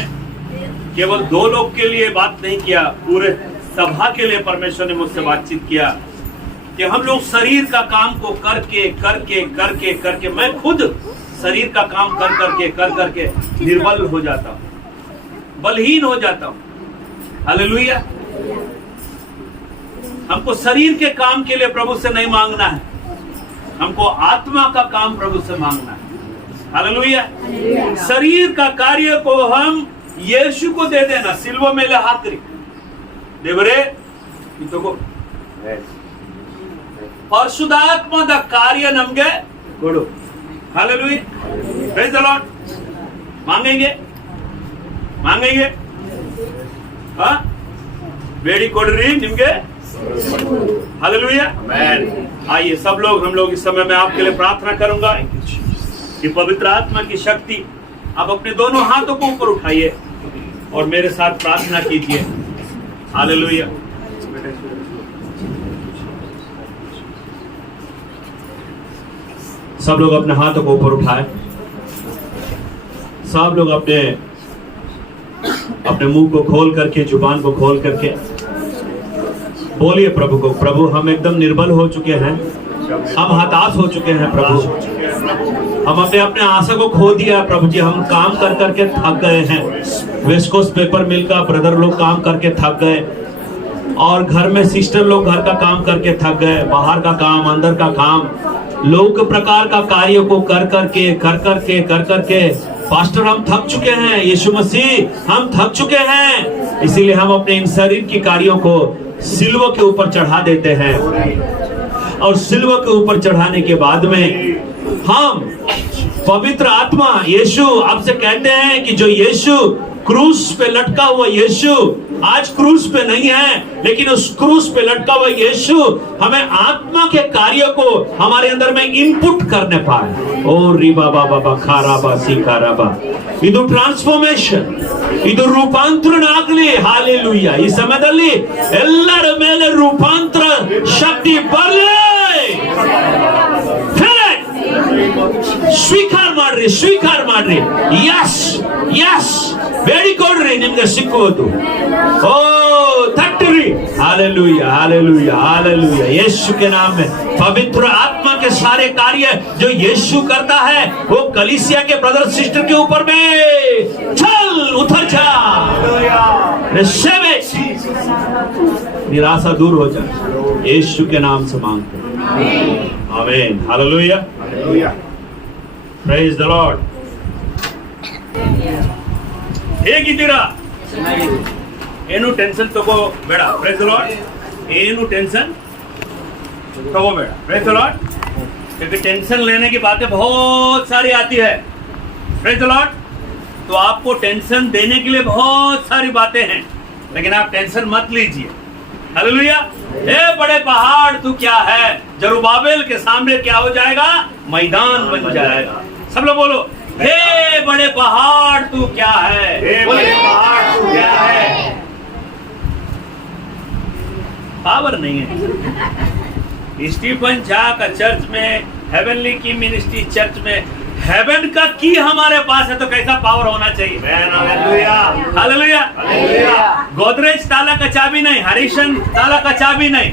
केवल 2 लोग के लिए बात नहीं किया, पूरे सभा के लिए परमेश्वर ने मुझसे बातचीत किया कि हम लोग शरीर का काम को करके मैं खुद शरीर का काम करके निर्बल हो जाता हूँ, बलहीन हो जाता हूँ। हालेलुया। हमको शरीर के काम के लिए प्रभु से नहीं मांगना है, हमको आत्मा का काम प्रभु से मांगना है। हालेलुया। शरीर का कार्य को हम यीशु को दे देना, सिल्वा ಮೇಲೆ ಹಾಕ್ರಿ ದೇವರೇ ಇದು ತಗೋ, ಪರಿಶುದ್ಧಾತ್ಮದ ಕಾರ್ಯ ನಮಗೆ ಕೊಡು। हालेलुया। Praise the Lord. मांगेंगे हाँ, बेड़ी कोडरी निम्गे। हालेलुया। आइए सब लोग, हम लोग इस समय में आपके लिए प्रार्थना करूंगा कि पवित्र आत्मा की शक्ति आप अपने दोनों हाथों को ऊपर उठाइए और मेरे साथ प्रार्थना कीजिए। हालेलुया। सब लोग अपने हाथों को ऊपर उठाए, सब लोग अपने अपने मुंह को खोल करके, जुबान को खोल करके बोलिए प्रभु को, प्रभु हम एकदम निर्बल हो चुके हैं, हम हताश हो चुके हैं प्रभु, हम अपने अपने आशा को खो दिया प्रभु जी, हम काम कर करके थक गए हैं। वेस्ट कोस्ट पेपर मिल का ब्रदर लोग काम करके थक गए, और घर में सिस्टर लोग घर का काम करके थक गए, बाहर का काम, अंदर का काम, लोक प्रकार का कार्य को कर करके पास्टर हम थक चुके हैं, यीशु मसीह हम थक चुके हैं। इसीलिए हम अपने इन शरीर की कार्यों को सिल्वों के ऊपर चढ़ा देते हैं, और सिल्वों के ऊपर चढ़ाने के बाद में हम पवित्र आत्मा यीशु आपसे कहते हैं कि जो यीशु क्रूस पे लटका हुआ यीशु आज क्रूस पे नहीं है, लेकिन उस क्रूस पे लटका हुआ यीशु हमें आत्मा के कार्य को हमारे अंदर में इनपुट करने पाए। ओ रिबा बाबा खाराबा सीखाराबा, ಇದು ಟ್ರಾನ್ಸ್ಫಾರ್ಮೇಶನ್, ಇದು ರೂಪಾಂತರಣ ಆಗಲಿ। ಹಾಲೆಲೂಯಾ। ಈ ಸಮಯದಲ್ಲಿ ಎಲ್ಲರ ಮೇಲೆ ರೂಪಾಂತರ ಶಕ್ತಿ ಬರಲಿ। ಸ್ವೀಕಾರ ಮಾಡ್ರಿ, ಸ್ವೀಕಾರ ಮಾಡ್ರಿ। ಯಸ್ ಯಸ್, ಬೇಡಿಕೊಡ್ರಿ, ನಿಮ್ಗೆ ಸಿಕ್ಕುವುದು। ओ तट्टरी। Hallelujah hallelujah hallelujah. यीशु के नाम में पवित्र आत्मा के सारे कार्य जो यीशु करता है वो कलीसिया के ब्रदर सिस्टर के ऊपर में चल उतर जा, निराशा दूर हो जाए, यीशु के नाम से मांगते हैं। आमीन। Hallelujah praise the Lord. ಹೇಗಿದ್ದೀರಾ? ಏನು ಟೆನ್ಷನ್ ತಗೋಬೇಡ, ಪ್ರೇಸ್ ದ ಲಾರ್ಡ್। ಏನು टेंशन तगोबेड़ा, प्रेज द लॉर्ड। क्योंकि टेंशन लेने की बातें बहुत सारी आती है, प्रेज द लॉर्ड। तो आपको टेंशन देने के लिए बहुत सारी बातें हैं, लेकिन आप टेंशन मत लीजिए। हालेलुया। हे बड़े पहाड़ तू क्या है, जरुब्बाबेल के सामने क्या हो जाएगा? मैदान बन जाएगा। सब लोग बोलो, हे बड़े पहाड़ तू क्या है, हे बड़े पहाड़ तू क्या है। पावर नहीं है। स्टीफन झा का चर्च में, हेवनली की मिनिस्ट्री चर्च में हेवन का की हमारे पास है, तो कैसा पावर होना चाहिए। Hallelujah hallelujah. गोदरेज ताला का चाबी नहीं, हरिशन ताला का चाबी नहीं,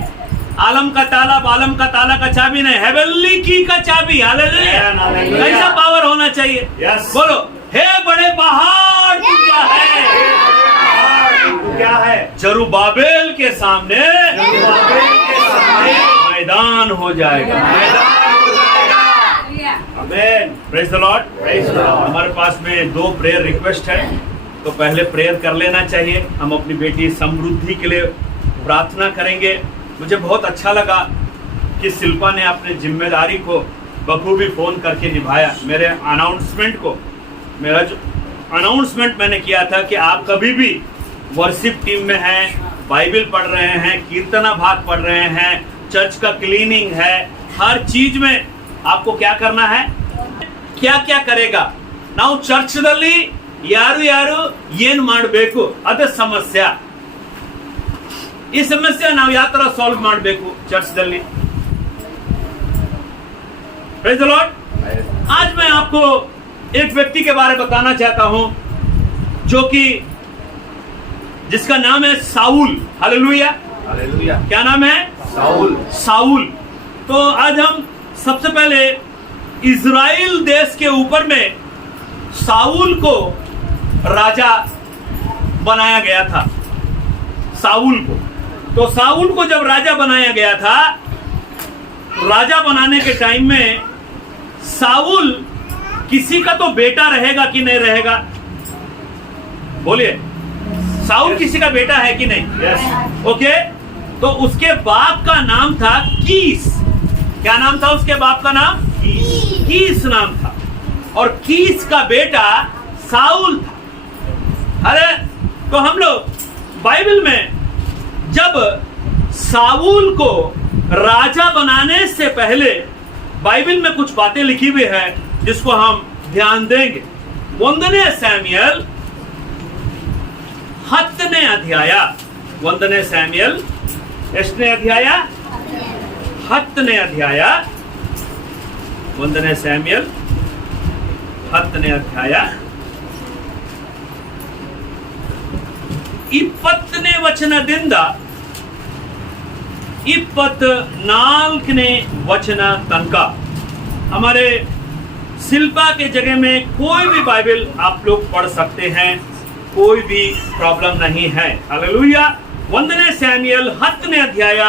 आलम का ताला का चाबी नहीं, हेवनली की का चाबी। हालेलुया। कैसा पावर होना चाहिए। बोलो, हे बड़े पहाड़ तू क्या है, क्या है? जरुब्बाबेल के सामने मैदान हो जाएगा। आमीन। Praise the Lord. हमारे पास में 2 प्रेयर रिक्वेस्ट है, तो पहले प्रेयर कर लेना चाहिए। हम अपनी बेटी समृद्धि के लिए प्रार्थना करेंगे। मुझे बहुत अच्छा लगा कि शिल्पा ने अपने जिम्मेदारी को बखूबी फोन करके निभाया। मेरे अनाउंसमेंट को, मेरा जो अनाउंसमेंट मैंने किया था कि आप कभी भी वर्शिप टीम में हैं, बाइबल पढ़ रहे हैं, कीर्तना भाग पढ़ रहे हैं, चर्च का क्लीनिंग है, हर चीज में आपको क्या करना है, क्या क्या करेगा ನಾವು ಚರ್ಚ್ದಲ್ಲಿ ಯಾರು ಯಾರು ಏನು ಮಾಡಬೇಕು ಅದ ಸಮಸ್ಯೆ। ಈ ಸಮಸ್ಯೆ ನಾವು ಯಾವ ತರ ಸಾಲ್ವ್ ಮಾಡಬೇಕು ಚರ್ಚ್ದಲ್ಲಿ। Praise the Lord. आज मैं आपको एक व्यक्ति के बारे में बताना चाहता हूं, जो कि जिसका नाम है साउल। Hallelujah hallelujah. क्या नाम है? साउल। साउल। तो आज हम सबसे पहले इज़राइल देश के ऊपर में साउल को राजा बनाया गया था। साउल को, तो साउल को जब राजा बनाया गया था, राजा बनाने के टाइम में साउल किसी का तो बेटा रहेगा कि नहीं रहेगा? बोलिए, साउल किसी का बेटा है कि नहीं? यस। ओके। तो उसके बाप का नाम था कीस। क्या नाम था उसके बाप का नाम? कीस नाम था, और कीस का बेटा साउल था। अरे तो हम लोग बाइबल में जब साउल को राजा बनाने से पहले बाइबल में कुछ बातें लिखी हुई है जिसको हम ध्यान देंगे। 1 शमूएल 10 अध्याय ಒಂದನೇ ಸ್ಯಾಮ್ಯಲ್ ಎಷ್ಟನೇ ಅಧ್ಯಾಯ 10ನೇ ಅಧ್ಯಾಯ ಒಂದನೇ ಸ್ಯಾಮ್ಯಲ್ 10ನೇ ಅಧ್ಯಾಯ 20ನೇ ವಚನದಿಂದ 24ನೇ वचन तनका। हमारे शिल्पा के जगह में कोई भी बाइबल आप लोग पढ़ सकते हैं, कोई भी प्रॉब्लम नहीं है। हालेलुया। 1ನೇ ಸ್ಯಾಮ್ಯಲ್ 10ನೇ ಅಧ್ಯಾಯ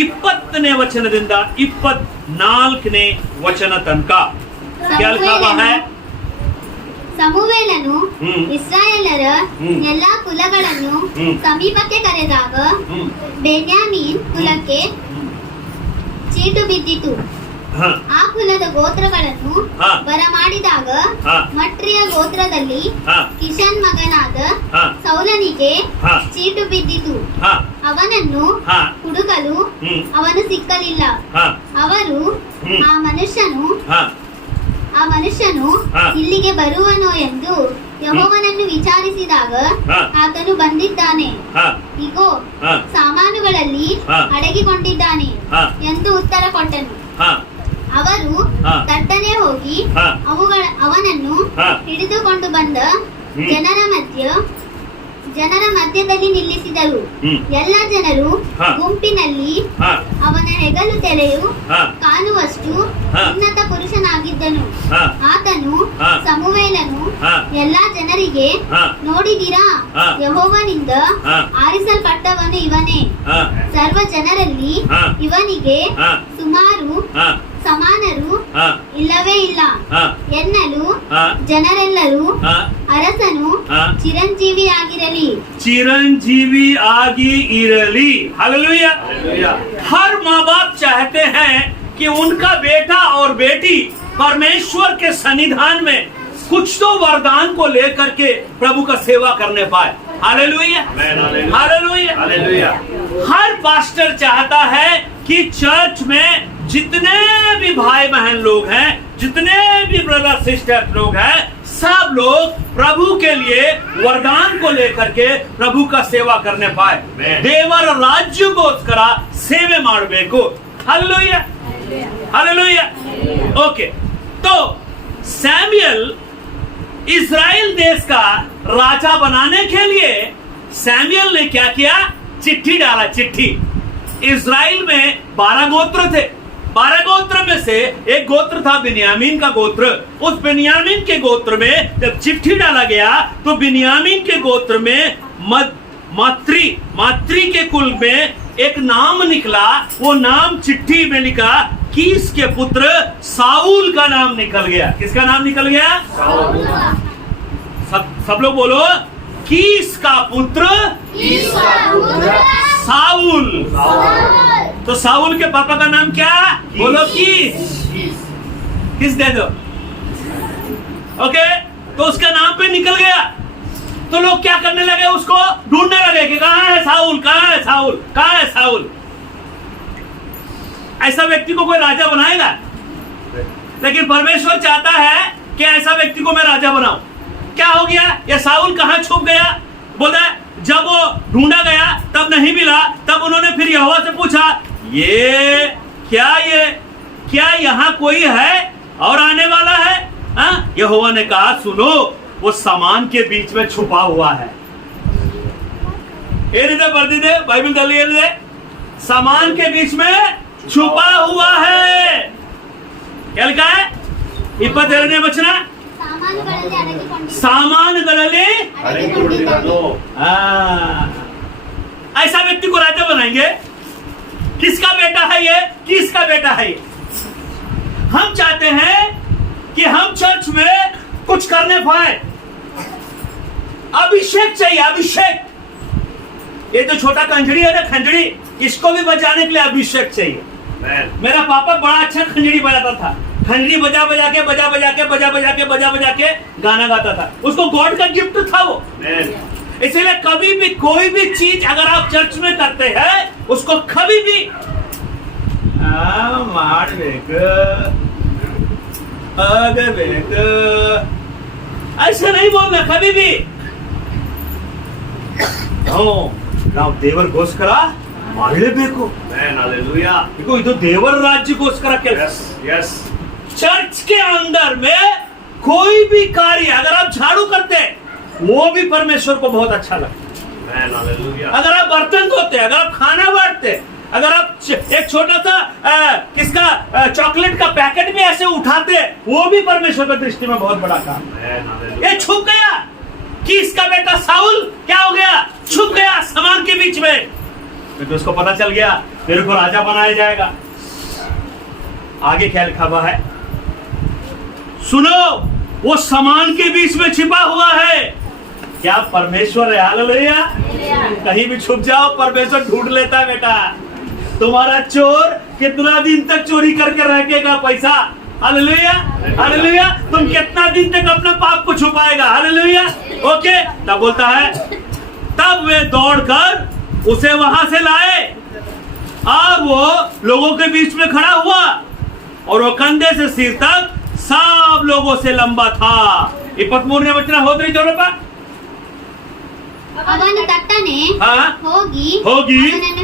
20ನೇ ವಚನದಿಂದ 24ನೇ ವಚನ ತನಕ क्या लिखा हुआ है? ಸಮುವೇಲನು ಇಸ್ರಾಯೇಲರ ಹ್ಮ್. ಎಲ್ಲಾ ಕುಲಗಳನ್ನು ಹ್ಮ್. ಸಮೀಪಕ್ಕೆ ಕರೆದಾಗ हम्म, ಬೆನ್ಯಾಮೀನ್ ಕುಲಕ್ಕೆ ಚೀಟು ಬಿದ್ದಿತು. हाँ, ಆ ಕುಲದ ಗೋತ್ರಗಳನ್ನು ಹಾ. ಬರಮಾಡಿದಾಗ ಹಾ. ಮಟ್ರಿಯ ಗೋತ್ರದಲ್ಲಿ हाँ, ಕಿಶನ್ ಮಗನಾದ हाँ, ಸೌಲನಿಗೆ हाँ, ಚೀಟು ಬಿದ್ದಿತು. हाँ, ಅವನನ್ನು हाँ, ಹುಡುಕಲು हम्म, ಅವನು ಸಿಕ್ಕಲಿಲ್ಲ. हाँ, ಅವರು ಹ್ಮ್. ಆ ಮನುಷ್ಯನು ಹಾ. ಇಲ್ಲಿಗೆ ಬರುವನೋ ಎಂದು ಯೆಹೋವನನ್ನು ವಿಚಾರಿಸಿದಾಗ ಹಾ. ಆತನು ಬಂದಿದ್ದಾನೆ, हाँ, ಇಗೋ हाँ, ಸಾಮಾನುಗಳಲ್ಲಿ ಹಾ. ಅಡಗಿಕೊಂಡಿದ್ದಾನೆ हाँ, ಎಂದು ಉತ್ತರ ಕೊಟ್ಟನು. हाँ, ಅವರು ಹಾ. ತಟ್ಟನೆ ಹೋಗಿ ಹಾ. ಅವನನ್ನು ಹಾ. ಹಿಡಿದುಕೊಂಡು ಬಂದ ಹ್ಮ್. ಜನರ ಮಧ್ಯದಲ್ಲಿ ನಿಲ್ಲಿಸಿದರು. हम्म, ಎಲ್ಲ ಜನರು ಹಾ. ಗುಂಪಿನಲ್ಲಿ हाँ, ಅವನ ಹೆಗಲು ತೆರೆಯು हाँ, ಕಾಣುವಷ್ಟು ಹಾ. ಉನ್ನತ ಪುರುಷನಾಗಿದ್ದನು. हाँ, ಆತನು ಹಾ. ಸಮುವೇಲನು हाँ, ಎಲ್ಲಾ ಜನರಿಗೆ, हाँ, ನೋಡಿದಿರಾ, ಹಾ. ಯೆಹೋವನಿಂದ ಹಾ. ಆರಿಸಲ್ಪಟ್ಟವನು ಇವನೇ. हाँ, ಸರ್ವ ಜನರಲ್ಲಿ ಹಾ. ಇವನಿಗೆ हाँ, ಸುಮಾರು हाँ, ಸಮಾನರು हाँ, ಇಲ್ಲವೇ ಇಲ್ಲ हाँ, ಎನ್ನಲು हाँ, ಜನರೆಲ್ಲರೂ हाँ, ಅರಸನು हाँ, ಚಿರಂಜೀವಿಯಾಗಿರಲಿ. चिरंजीवी आगी इरली। हालेलुया। हर माँ बाप चाहते हैं कि उनका बेटा और बेटी परमेश्वर के सन्निधान में कुछ तो वरदान को लेकर के प्रभु का सेवा करने पाए। Hallelujah, hallelujah. हर पास्टर चाहता है कि चर्च में जितने भी भाई बहन लोग हैं, जितने भी ब्रदर सिस्टर लोग हैं, सब लोग प्रभु के लिए वरदान को लेकर के प्रभु का सेवा करने पाए। देवर राज्यಗೋಸ್ಕರ ಸೇವೆ ಮಾಡಬೇಕು। Hallelujah, hallelujah. ओके, तो सैमुएल इस्राएल देश का राजा बनाने के लिए सैमुएल ने क्या किया? चिट्ठी डाला। चिट्ठी। इस्राएल में 12 गोत्र थे। 12 गोत्र में से एक गोत्र था बिन्यामीन का गोत्र। उस बिन्यामीन के गोत्र में जब चिट्ठी डाला गया तो बिन्यामीन के गोत्र में मात्री के कुल में एक नाम निकला। वो नाम चिट्ठी में लिखा, कीस के पुत्र साउल का नाम निकल गया। किसका नाम निकल गया? सब लोग बोलो, कीस का पुत्र साउल। तो साउल के पापा का नाम क्या? बोलो, कीस। किस दे दो। ओके, तो उसका नाम पे निकल गया। तो लोग क्या करने लगे? उसको ढूंढने लगे कि कहां है साउल, कहां है साउल, कहां है साउल। ऐसा व्यक्ति को कोई राजा बनाएगा? लेकिन परमेश्वर चाहता है कि ऐसा व्यक्ति को मैं राजा बनाऊं। क्या हो गया? ये साउल कहां छुप गया? बोला, जब वो ढूंढा गया तब नहीं मिला। तब उन्होंने फिर यहोवा से पूछा, ये क्या यहाँ कोई है और आने वाला है? यहोवा ने कहा, सुनो, वो सामान के बीच में छुपा हुआ है। ಬರ್ದಿದೆ ಬೈಬಲ್ದಲ್ಲಿ ಏನಿದೆ? सामान के बीच में छुपा हुआ है। क्या लिखा है? 22ನೇ ವಚನ, ಸಾಮಾನುಗಳಲ್ಲಿ ಅಡಗಿಕೊಂಡಿದ್ದಾನೆ. सामानಗಳಲ್ಲಿ ऐसा व्यक्ति को राजा बनाएंगे। किसका बेटा है ये? किसका बेटा है ये? हम चाहते हैं कि हम चर्च में कुछ करने पाए। अभिषेक चाहिए, अभिषेक। ये जो छोटा खंजड़ी है ना, खंजड़ी, इसको भी बजाने के लिए अभिषेक चाहिए। मेरा पापा बड़ा अच्छा खंजड़ी बजाता था। खंजड़ी बजा बजा के गाना गाता था। उसको गॉड का गिफ्ट था वो। इसलिए कभी भी कोई भी चीज अगर आप चर्च में करते हैं, उसको कभी भी ऐसे नहीं बोलना कभी भी। ನಾವು ದೇವರಿಗೋಸ್ಕರ ಮಾಡಲೇಬೇಕು. देखो ಇದು ದೇವರ ರಾಜ್ಯಕ್ಕೋಸ್ಕರ ಕೆಲಸ. चर्च के अंदर में कोई भी कार्य अगर आप झाड़ू करते वो भी परमेश्वर को बहुत अच्छा लगता है. अगर आप बर्तन धोते, अगर आप खाना बांटते, अगर आप एक छोटा सा किसका चॉकलेट का पैकेट भी ऐसे उठाते, वो भी परमेश्वर की दृष्टि में बहुत बड़ा काम है. ये छुप गया कि इसका बेटा साउल क्या हो गया, छुप गया सामान के बीच में. तो उसको पता चल गया तेरे को राजा बनाया जाएगा. आगे क्या लिखा हुआ है सुनो, वो सामान के बीच में छिपा हुआ है. क्या परमेश्वर है? हालेलुया. कहीं भी छुप जाओ परमेश्वर ढूंढ लेता है बेटा. तुम्हारा चोर कितना दिन तक चोरी करके रखेगा पैसा? हालेलुया. हालेलुया. तुम कितना दिन तक अपने पाप को छुपाएगा? हालेलुया. ओके. तब बोलता है तब वे दौड़कर उसे वहां से लाए और वो लोगों के बीच में खड़ा हुआ और वो कंधे से सिर तक सब लोगों से लंबा था. 23ನೇ ವಚನ ಹೋದ್ರಿ ಜೋರಪ್ಪ. ಅವನು ತಟ್ಟನೆ ಹಾ? ಹೋಗಿ ಹೋಗಿ ಅವನನ್ನು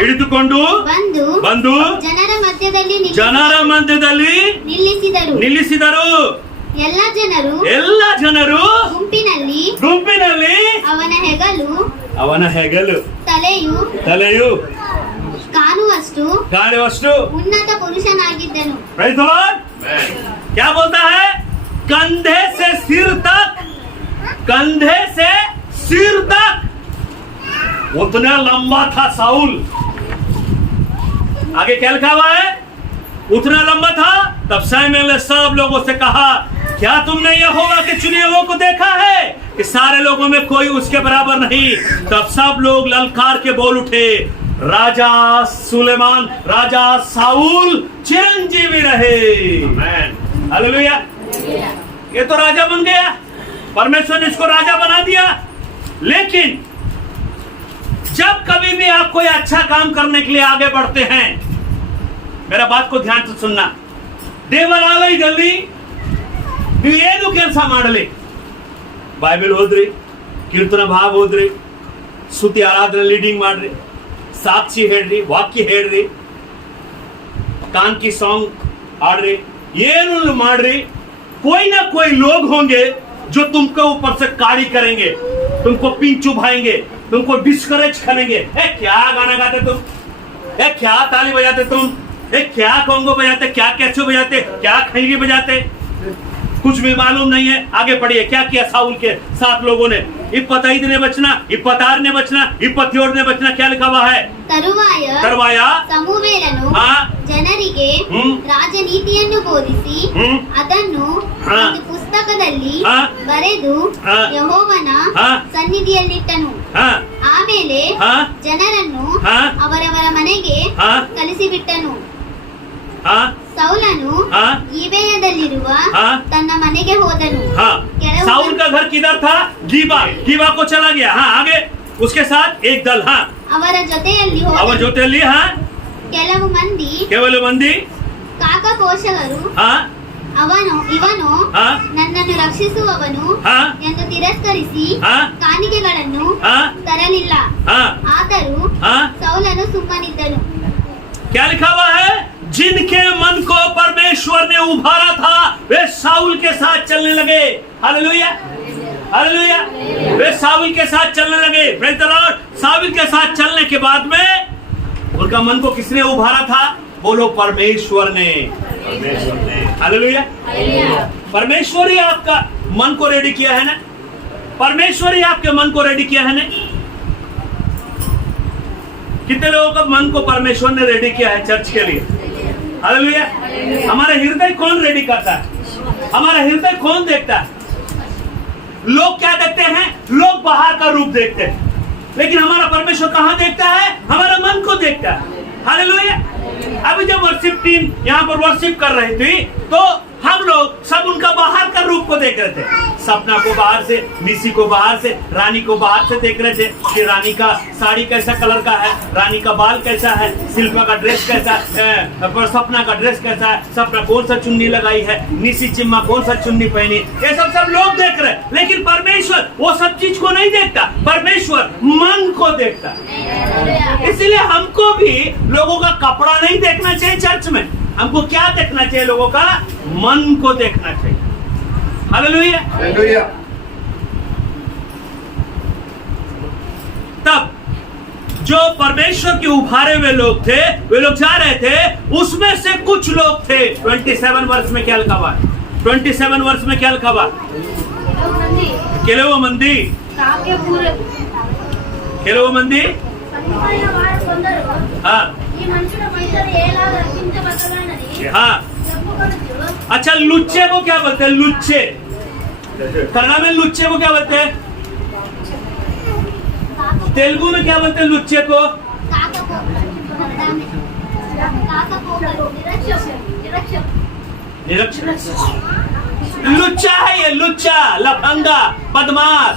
ಹಿಡಿದುಕೊಂಡು ಬಂದು ಜನರ ಮಧ್ಯದಲ್ಲಿ ನಿಲ್ಲಿಸಿದರು. ಎಲ್ಲ ಜನರು ಗುಂಪಿನಲ್ಲಿ ಅವನ ಹೆಗಲು ತಲೆಯು ಕಾಣುವಷ್ಟು ಉನ್ನತ ಪುರುಷನಾಗಿದ್ದನು. Praise the Lord. क्या बोलता है? कंधे से सिर तक उतना लंबा था साउल. आगे क्या लिखा हुआ है? उतना लंबा था. तब शमूएल ने सब लोगों से कहा क्या तुमने यहोवा के चुने हुए को देखा है कि सारे लोगों में कोई उसके बराबर नहीं? तब सब लोग ललकार के बोल उठे राजा सुलेमान, राजा साउल चिरंजीवी रहे. हालेलुया. ये तो राजा बन गया, परमेश्वर ने इसको राजा बना दिया. लेकिन जब कभी भी आप कोई अच्छा काम करने के लिए आगे बढ़ते हैं, मेरा बात को ध्यान से सुनना. ದೇವರಾಲಯದಲ್ಲಿ ನೀವು ಏನು ಕೆಲಸ ಮಾಡಲಿ, ಬೈಬಲ್ ಓದ್ರಿ, ಕೀರ್ತನ ಭಾಗ ಓದ್ರಿ, ಸ್ತುತಿ ಆರಾಧನೆ ಲೀಡಿಂಗ್ ಮಾಡ್ರಿ, साक्षी ಹೇಳ್ರಿ, ವಾಕ್ಯ ಹೇಳ್ರಿ, कान की सॉन्ग आड़े, ये माड़री, कोई ना कोई लोग होंगे जो तुमको ऊपर से काड़ी करेंगे, तुमको पिन चुभाएंगे, तुमको डिस्करेज करेंगे. क्या गाना गाते तुम, क्या ताली बजाते तुम, क्या कोंगो बजाते, क्या कैचो बजाते, क्या खंजरी बजाते, कुछ भी मालूम नहीं है. आगे पढ़िए क्या किया साउल के साथ लोगों ने. 25 ने बचना, 26 ने बचना, 27 ने बचना. क्या लिखा हुआ है? ತರುವಾಯ ಸಮುವೇಲನು ಜನರಿಗೆ ರಾಜನೀತಿಯನ್ನು ಬೋಧಿಸಿ ಅದನ್ನು ಒಂದು ಪುಸ್ತಕದಲ್ಲಿ ಬರೆದು ಯೆಹೋವನ ಸನ್ನಿಧಿಯಲ್ಲಿಟ್ಟನು. ಆಮೇಲೆ ಜನರನ್ನು ಅವರವರ ಮನೆಗೆ ಕಳಿಸಿಬಿಟ್ಟನು. ಸೌಲನು ಗಿಬೆಯದಲ್ಲಿರುವ ತನ್ನ ಮನೆಗೆ ಹೋದನು. साउल का घर किधर था? गीबा को चला गया. हाँ आगे उसके साथ एक दल. हाँ ಅವರ ಜೊತೆಯಲ್ಲಿ ಕೆಲವು ಮಂದಿ ಕಾಕಕೋಶಗರು ಇವನು ನನ್ನನ್ನು ರಕ್ಷಿಸುವವನು ಎಂದು ತಿರಸ್ಕರಿಸಿ ಕಾಣಿಕೆಗಳನ್ನು ತರಲಿಲ್ಲ. ಆದರೂ ಸೌಲನು ಸುಮ್ಮನಿದ್ದನು. क्या लिखा हुआ है? जिनके मन को परमेश्वर ने उभारा था वे साउल के साथ चलने लगे. हालेलुया. हालेलुया. वे साउल के साथ चलने लगे. Praise the Lord. साउल के साथ चलने के बाद में उनका मन को किसने उभारा था? बोलो परमेश्वर ने. हालेलुया. परमेश्वर ही आपका मन को रेडी किया है ना. परमेश्वर ही आपके मन को रेडी किया है ना. कितने लोगों का मन को परमेश्वर ने रेडी किया है चर्च के लिए? हालेलुया. हमारा हृदय कौन रेडी करता है? हमारा हृदय कौन देखता है? लोग क्या देखते हैं? लोग बाहर का रूप देखते हैं, लेकिन हमारा परमेश्वर कहां देखता है? हमारा मन को देखता है. हालेलुया. अभी जब वर्शिप टीम यहाँ पर वर्शिप कर रही थी तो हम लोग सब उनका बाहर का रूप को देख रहे थे। सपना को बाहर से, निसी को बाहर से, रानी को बाहर से देख रहे थे कि रानी का साड़ी कैसा कलर का है, रानी का बाल कैसा है, शिल्पा का ड्रेस कैसा है, सपना का ड्रेस कैसा है, सपना कौन सा चुन्नी लगाई है, निसी चिम्मा कौन सा चुन्नी पहनी, ये सब लोग देख रहे हैं। लेकिन परमेश्वर वो सब चीज को नहीं देखता, परमेश्वर मन को देखता। इसलिए हमको भी लोगों का कपड़ा नहीं देखना चाहिए चर्च में, हमको क्या देखना चाहिए? लोगों का मन को देखना चाहिए। हालेलुया। हालेलुया। तब जो परमेश्वर के उभारे हुए लोग थे, वे लोग जा रहे थे, उसमें से कुछ लोग थे। 27 वर्ष में क्या लिखा हुआ? 27 वर्ष में क्या लिखा हुआ? केलो मंदी, केलो मंदी। हाँ हाँ। अच्छा, लुच्चे को क्या बोलते हैं? लुच्चे, कन्नड़ में लुच्चे को क्या बोलते हैं? तेलुगु में क्या बोलते हैं लुच्चे को? लुच्चा है ये, लुच्चा, लफंगा, बदमाश,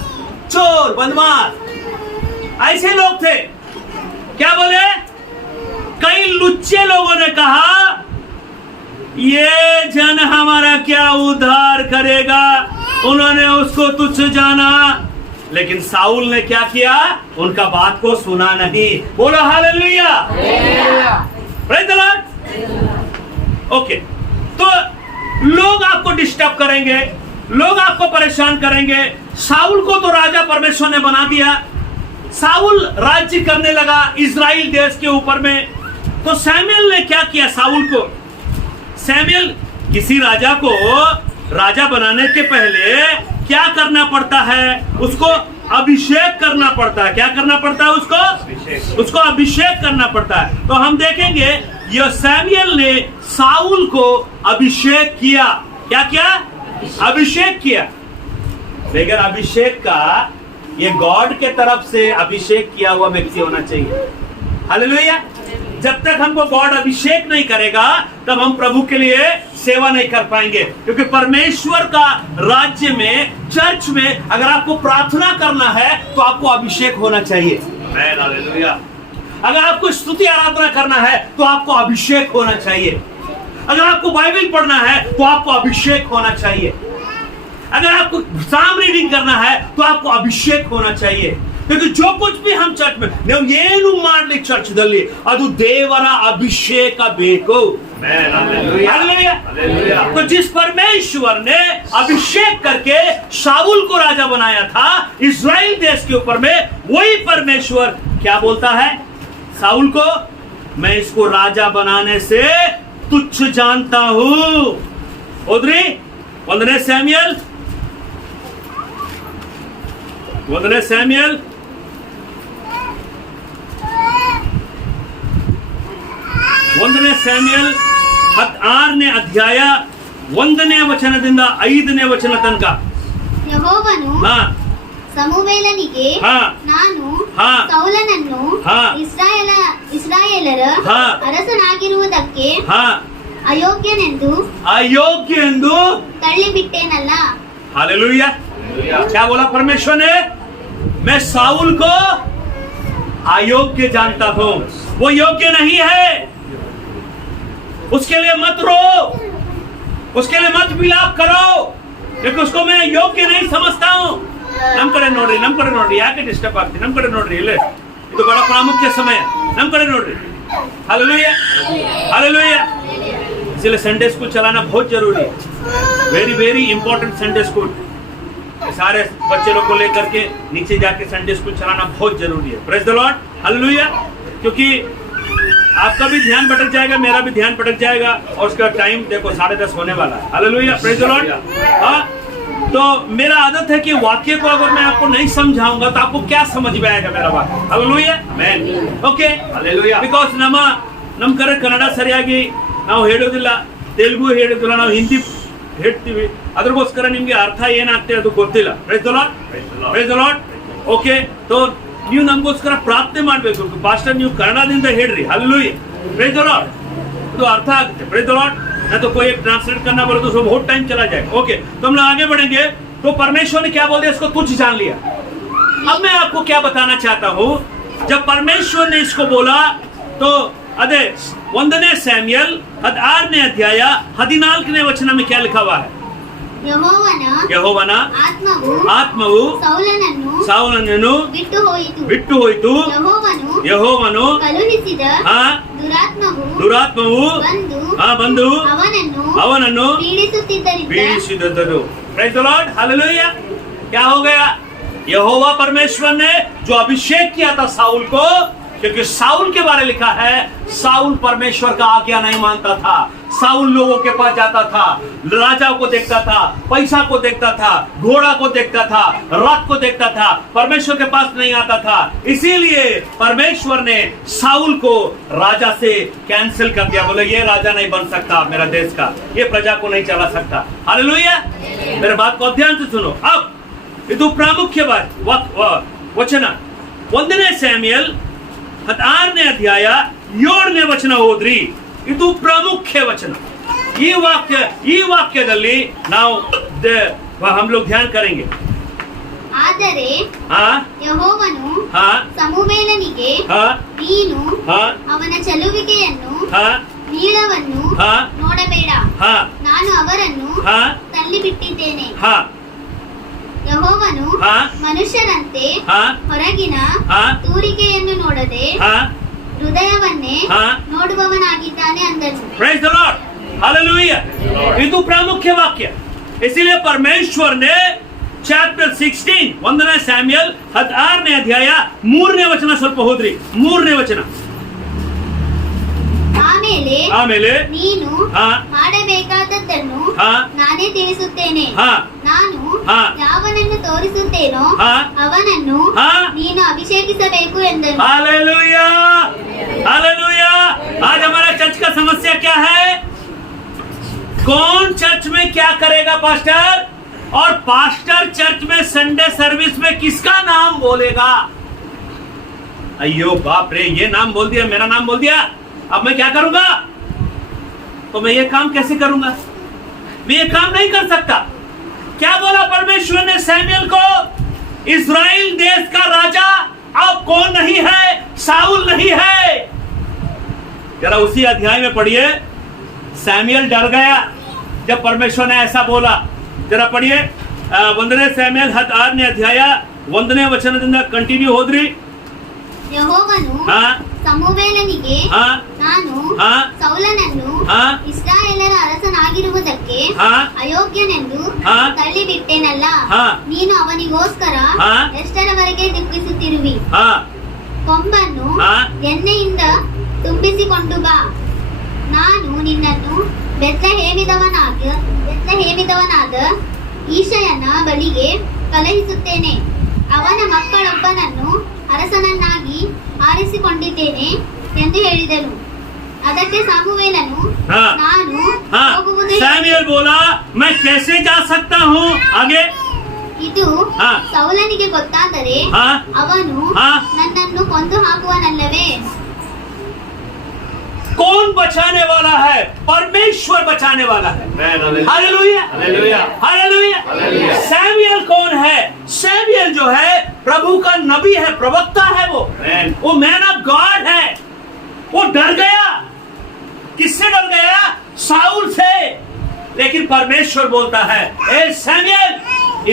चोर, बदमाश, ऐसे लोग थे। क्या बोले? कई लुच्चे लोगों ने कहा ये जन हमारा क्या उद्धार करेगा, उन्होंने उसको तुच्छ जाना। लेकिन साउल ने क्या किया? उनका बात को सुना नहीं। बोलो hallelujah, praise the Lord. Okay, तो लोग आपको डिस्टर्ब करेंगे, लोग आपको परेशान करेंगे। साउल को तो राजा परमेश्वर ने बना दिया, साउल राज्य करने लगा इजराइल देश के ऊपर में। तो सैमुएल ने क्या किया साउल को? सैमुएल, किसी राजा को राजा बनाने के पहले क्या करना पड़ता है? उसको अभिषेक करना पड़ता है। क्या करना पड़ता है? उसको अभिषेक करना पड़ता है। तो हम देखेंगे यह सैमुएल ने साउल को अभिषेक किया। क्या किया? अभिषेक किया। लेकिन अभिषेक का ये गॉड के तरफ से अभिषेक किया हुआ व्यक्ति होना चाहिए। हालेलुया। जब तक हमको गॉड अभिषेक नहीं करेगा तब हम प्रभु के लिए सेवा नहीं कर पाएंगे। क्योंकि परमेश्वर का राज्य में, चर्च में अगर आपको प्रार्थना करना है तो आपको अभिषेक होना चाहिए। हालेलुया। अगर आपको स्तुति आराधना करना है तो आपको अभिषेक होना चाहिए। अगर आपको बाइबल पढ़ना है तो आपको अभिषेक होना चाहिए। अगर आपको साम रीडिंग करना है तो आपको अभिषेक होना चाहिए। क्योंकि जो कुछ भी हम चर्च में ನೀವು ಏನು ಮಾಡಲಿ ಚರ್ಚ್ದಲ್ಲಿ ಅದು ದೇವರ ಅಭಿಷೇಕ ಬೇಕು। हालेलुया। तो जिस परमेश्वर ने अभिषेक करके शाऊल को राजा बनाया था इस्राएल देश के ऊपर में, वही परमेश्वर क्या बोलता है शाऊल को? मैं इसको राजा बनाने से तुच्छ जानता हूं। ओद्री 1 सैमुएल 1 सैमुएल 1 ಸೈಮ್ಯುಯಲ್ 16ನೇ ಅಧ್ಯಾಯ 1ನೇ ವಚನದಿಂದ 5ನೇ ವಚನ ತನಕ। ಯೆಹೋವನು ಸಮುವೇಲನಿಗೆ, ನಾನು ಸೌಲನನ್ನು ಇಸ್ರಾಯೇಲರ ಅರಸನಾಗಿರುವುದಕ್ಕೆ ಅಯೋಗ್ಯನೆಂದು ತಳ್ಳಿಬಿಟ್ಟೇನಲ್ಲ। हालेलुया। क्या बोला परमेश्वर ने? मैं साउल को अयोग्य जानता हूं, वो योग्य नहीं है। उसके लिए मत रो, उसके लिए मत विलाप करो, क्योंकि उसको मैं योग्य नहीं समझता हूं। नम कड़े नोड्री याके डिस्टर्ब ಆಗ್ತೀನಿ? ನಮ್ ಕಡೆ ನೋಡ್ರಿ, ಇಲ್ಲಿ ಇದು ಬಹಳ ಪ್ರಾಮುಖ್ಯ ಸಮಯ, ನಮ್ ಕಡೆ ನೋಡ್ರಿ। Hallelujah, hallelujah. इसलिए संडे स्कूल चलाना बहुत जरूरी है, very very important Sunday school. सारे बच्चे लोग को लेकर के नीचे जाके संडे स्कूल चलाना बहुत जरूरी है। Praise the Lord, hallelujah. क्योंकि आपका भी ध्यान भटक जाएगा, मेरा भी ध्यान भटक जाएगा, और उसका टाइम देखो 10:30 होने वाला है। Hallelujah, praise the Lord. हाँ, तो मेरा आदत है कि वाक्य को अगर मैं आपको नहीं समझाऊंगा तो आपको क्या समझ में आएगा मेरा बात? Hallelujah, amen. Okay, hallelujah. Because ನಮ್ಮ ಕನ್ನಡ ಸರಿಯಾಗಿ ನಾವು ಹೇಳೋದಿಲ್ಲ, ತೆಲುಗು ಹೇಳೋದಿಲ್ಲ, ನಾವು ಹಿಂದಿ ಹೇಳ್ತೀವಿ, ಅದಕ್ಕೋಸ್ಕರ ನಿಮ್ಗೆ ಅರ್ಥ ಏನಾಗ್ತದೆ ಅದು ಗೊತ್ತಿಲ್ಲ। Praise the lord, praise the lord. Okay, तो ನೀವು ನಮಗೋಸ್ಕರ ಪ್ರಾರ್ಥನೆ ಮಾಡಬೇಕು, ಪಾಸ್ಟರ್ ನೀವು ಕನ್ನಡದಿಂದ ಹೇಳ್ರಿ, ಹಾಲೆಲೂಯಾ, ಪ್ರೈಸ್ ದ ಲಾರ್ಡ್, ಇದು ಅರ್ಥ ಆಗುತ್ತೆ। ಪ್ರೈಸ್ ದ ಲಾರ್ಡ್, ना तो कोई एक ट्रांसलेट करना बोले तो उसमें बहुत टाइम चला जाएगा। ओके, तो हम लोग आगे बढ़ेंगे। तो परमेश्वर ने क्या बोल दिया, इसको तुच्छ जान लिया। अब मैं आपको क्या बताना चाहता हूं, जब परमेश्वर ने इसको बोला तो अदे 1 ಸ್ಯಾಮ್ಯಲ್ 16ನೇ ಅಧ್ಯಾಯ 14ನೇ ವಚನ में क्या लिखा हुआ है? ಯೆಹೋವನ ಆತ್ಮವು ಸೌಲನನ್ನು ಬಿಟ್ಟು ಹೋಯಿತು. ಯೆಹೋವನು ದುರಾತ್ಮವು ಬಂದು ಅವನನ್ನು ಪೀಡಿಸಿದನು. Praise the Lord, Hallelujah. क्या हो गया? यहोवा परमेश्वर ने जो अभिषेक किया था साउल को, क्योंकि साउल के बारे में लिखा है, साउल परमेश्वर का आज्ञा नहीं मानता था। साउल लोगों के पास जाता था, राजा को देखता था, पैसा को देखता था, घोड़ा को देखता था, रथ को देखता था, परमेश्वर के पास नहीं आता था। इसीलिए परमेश्वर ने साउल को राजा से कैंसिल कर दिया। बोले ये राजा नहीं बन सकता मेरा देश का, ये प्रजा को नहीं चला सकता। हालेलुया, मेरे बात को ध्यान से सुनो। अब ಇದು ಪ್ರಾಮುಖ್ಯವಾದ ವಚನ 1 ಸ್ಯಾಮ್ಯಲ್ 16ನೇ ಅಧ್ಯಾಯ 7ನೇ ವಚನ ಓದ್ರಿ. ಇದು ಪ್ರಾಮುಖ್ಯ ವಚನ. ಈ ವಾಕ್ಯದಲ್ಲಿ ನಾವು हम लोग ध्यान करेंगे. ಆದರೆ ಯೆಹೋವನು ಸಮುವೇಲನಿಗೆ ನೀನು ಅವನ ಚಲುವಿಕೆಯನ್ನು ನೀಳವನ್ನು ನೋಡಬೇಡ, ನಾನು ಅವರನ್ನು ತಳ್ಳಿಬಿಟ್ಟಿದ್ದೇನೆ. ಯೆಹೋವನು ಮನುಷ್ಯರಂತೆ ಹೊರಗಿನ ತೂರಿಕೆಯನ್ನು ನೋಡದೆ ಹೃದಯವನ್ನೇ ನೋಡುವವನಾಗಿದ್ದಾನೆ ಅಂದನು. Praise the Lord, Hallelujah. ಇದು ಪ್ರಾಮುಖ್ಯ ವಾಕ್ಯ. इसलिए परमेश्वर ने चैप्टर 16 1 ಸ್ಯಾಮ್ಯಲ್ 16ನೇ ಅಧ್ಯಾಯ 3ನೇ ವಚನ ಸ್ವಲ್ಪ ಹೋದ್ರಿ. 3ನೇ ವಚನ ಆಮೇಲೆ ನೀನು ಮಾಡಬೇಕಾದದ್ದನ್ನು ನಾನೇ ತಿಳಿಸುತ್ತೇನೆ. ನಾನು ಯಾವನನ್ನು ತೋರಿಸುತ್ತೇನೋ ಅವನನ್ನು ನೀನು ಅಭಿಷೇಕಿಸಬೇಕು ಎಂದನು. Hallelujah, hallelujah. आज हमारा चर्च का समस्या क्या है? कौन चर्च में क्या करेगा पास्टर, और पास्टर चर्च में संडे सर्विस में किसका नाम बोलेगा? अयो बाप रे, ये नाम बोल दिया, मेरा नाम बोल दिया, अब मैं क्या करूंगा? तो मैं ये काम कैसे करूंगा? मैं ये काम नहीं कर सकता। क्या बोला परमेश्वर ने सैमुएल को? इस्राएल देश का राजा अब कौन नहीं है? साउल नहीं है। जरा उसी अध्याय में पढ़िए। सैमुएल डर गया जब परमेश्वर ने ऐसा बोला। जरा पढ़िए 1 ಸ್ಯಾಮ್ಯಲ್ 16ನೇ ಅಧ್ಯಾಯ 1ನೇ ವಚನದಿಂದ ಕಂಟಿನ್ಯೂ ಹೋದ್ರಿ. ಯೆಹೋವನು ಸಮುವೇಲನಿಗೆ ನಾನು ಸೌಲನನ್ನು ಇಸ್ರಾಯೇಲರ ಅರಸನಾಗಿರುವುದಕ್ಕೆ ಅಯೋಗ್ಯನೆಂದು ತಳ್ಳಿಬಿಟ್ಟೆನಲ್ಲ, ನೀನು ಅವನಿಗೋಸ್ಕರ ಎಷ್ಟರವರೆಗೆ ದುಃಖಿಸುತ್ತಿರುವಿ? ಕೊಂಬನ್ನು ಎಣ್ಣೆಯಿಂದ ತುಂಬಿಸಿಕೊಂಡು ಬಾ, ನಾನು ನಿನ್ನನ್ನು ಬೆತ್ಲೆಹೇಮಿದವನಾದ ಈಶಯನ ಬಳಿಗೆ ಕಳುಹಿಸುತ್ತೇನೆ. ಅವನ ಮಕ್ಕಳೊಬ್ಬನನ್ನು ಅರಸನನ್ನಾಗಿ ಆರಿಸಿಕೊಂಡಿದ್ದೇನೆ ಎಂದು ಹೇಳಿದನು. ಅದಕ್ಕೆ ಸಮುವೇಲನು ನಾನು ಹೋಗುವುದೇ. सैमुएल बोला मैं कैसे जा सकता हूँ आगे? ಇದು ಸೌಲನಿಗೆ ಗೊತ್ತಾದರೆ ಅವನು ನನ್ನನ್ನು ಕೊಂದು ಹಾಕುವನಲ್ಲವೇ? कौन बचाने वाला है? परमेश्वर बचाने वाला है। Hallelujah, hallelujah, hallelujah. सैमुएल कौन है? सैमुएल जो है प्रभु का नबी है, प्रवक्ता है। वो मैन ऑफ गॉड है। वो डर गया। किससे डर गया? साउल से। लेकिन परमेश्वर बोलता है ए सैमुएल,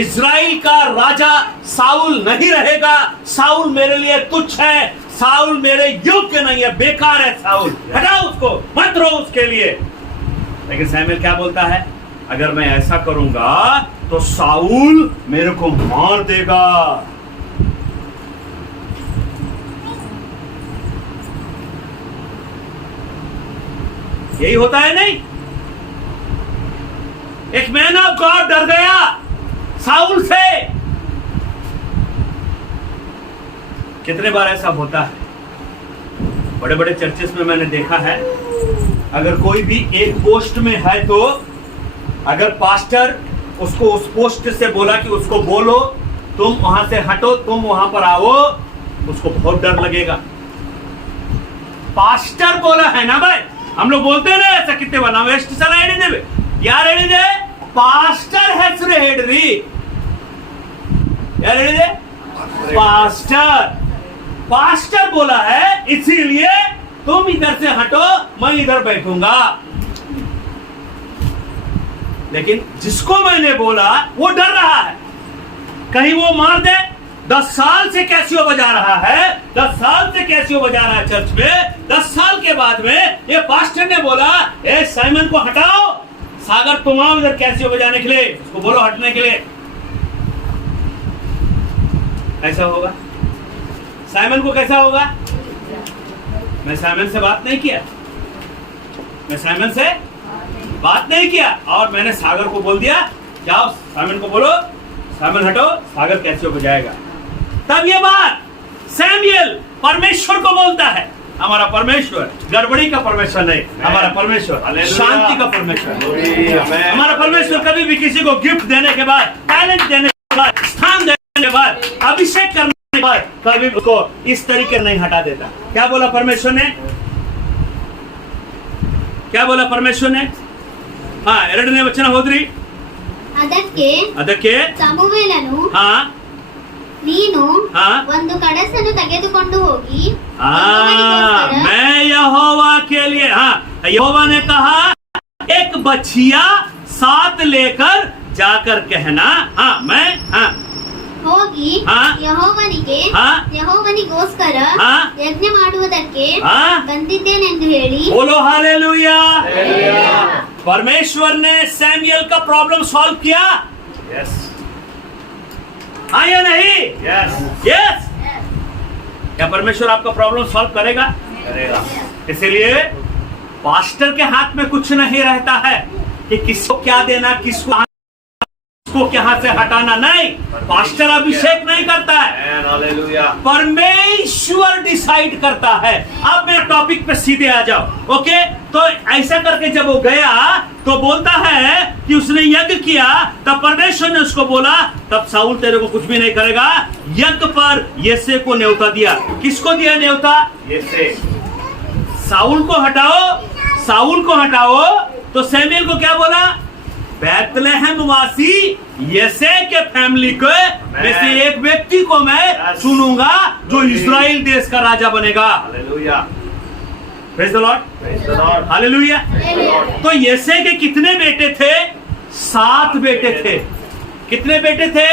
इस्राएल का राजा साउल नहीं रहेगा। साउल मेरे लिए तुच्छ है, साउल मेरे योग्य नहीं है, बेकार है साउल, हटाओ उसको, मत रहो उसके लिए। लेकिन सैमुएल क्या बोलता है? अगर मैं ऐसा करूंगा तो साउल मेरे को मार देगा। यही होता है नहीं? एक मैन ऑफ गॉड डर गया साउल से। कितने बार ऐसा होता है? बड़े बड़े चर्चेस में मैंने देखा है, अगर कोई भी एक पोस्ट में है तो अगर पास्टर उसको उस पोस्ट से बोला कि उसको बोलो, तुम वहां से हटो, तुम वहां पर आओ, उसको बहुत डर लगेगा। पास्टर बोला है ना भाई, हम लोग बोलते हैं ना ऐसा कितने बार ನಾವು ಎಷ್ಟು ಸಲ ಹೇಳಿದ್ದೇವೆ ಯಾರು ಹೇಳಿದೆ ಪಾಸ್ಟರ್ ಹೆಸರು ಹೇಳ್ರಿ यार ಹೇಳಿದೆ पास्टर बोला है इसीलिए तुम इधर से हटो मैं इधर बैठूंगा लेकिन जिसको मैंने बोला वो डर रहा है कहीं वो मार दे 10 साल से कैसियो बजा रहा है 10 साल से कैसियो बजा रहा है चर्च में 10 साल के बाद में ये पास्टर ने बोला ए साइमन को हटाओ सागर तुम आओ इधर कैसियो बजाने के लिए उसको बोलो हटने के लिए ऐसा होगा साइमन को कैसा होगा मैं साइमन से बात नहीं किया और मैंने सागर को बोल दिया जाओ साइमन को बोलो साइमन हटो सागर कैसे बजाएगा तब ये बात सैमुएल परमेश्वर को बोलता है हमारा परमेश्वर गड़बड़ी का परमेश्वर नहीं हमारा परमेश्वर शांति का परमेश्वर हमारा परमेश्वर कभी भी किसी को गिफ्ट देने के बाद टैलेंट देने के बाद स्थान देने के बाद अभिषेक करने के बाद कभी उसको इस तरीके नहीं हटा देता क्या बोला परमेश्वर ने हाँ ಎರಡನೇ ವಚನ ಹೋದ್ರಿ ಅದಕ್ಕೆ ಸಮುವೇಲನು ನೀನು ಒಂದು ಕಡಸನ್ನು ತೆಗೆದುಕೊಂಡು ಹೋಗಿ मैं यहोवा के लिए यहोवा ने कहा एक बछिया साथ लेकर जाकर कहना मैं ಹೋಗಿ ಯೆಹೋವನಿಗೋಸ್ಕರ ಯಜ್ಞ ಮಾಡುವುದಕ್ಕೆ ಬಂದಿದ್ದೇನೆಂದು ಹೇಳಿ बोलो हालेलुया परमेश्वर ने सैमुएल का प्रॉब्लम सॉल्व किया यस हाँ या नहीं यस क्या परमेश्वर आपका प्रॉब्लम सॉल्व करेगा इसीलिए पास्टर के हाथ में कुछ नहीं रहता है कि किसको क्या देना किसको यहाँ से हटाना नहीं पास्टर अभिषेक नहीं करता है परमेश्वर डिसाइड करता है अब मेरे टॉपिक पे सीधे आ जाओ ओके तो ऐसा करके जब वो गया तो बोलता है कि उसने यज्ञ किया तब परमेश्वर ने उसको बोला तब साउल तेरे को कुछ भी नहीं करेगा यज्ञ पर यिशै को न्योता दिया किसको दिया न्योता यिशै साउल को हटाओ तो सैमुएल को क्या बोला बैतलहम वासी यिशै के फैमिली को में से एक व्यक्ति को मैं चुनूंगा जो इस्राएल देश का राजा बनेगा hallelujah praise the Lord hallelujah तो यिशै के कितने बेटे थे 7 बेटे थे कितने बेटे थे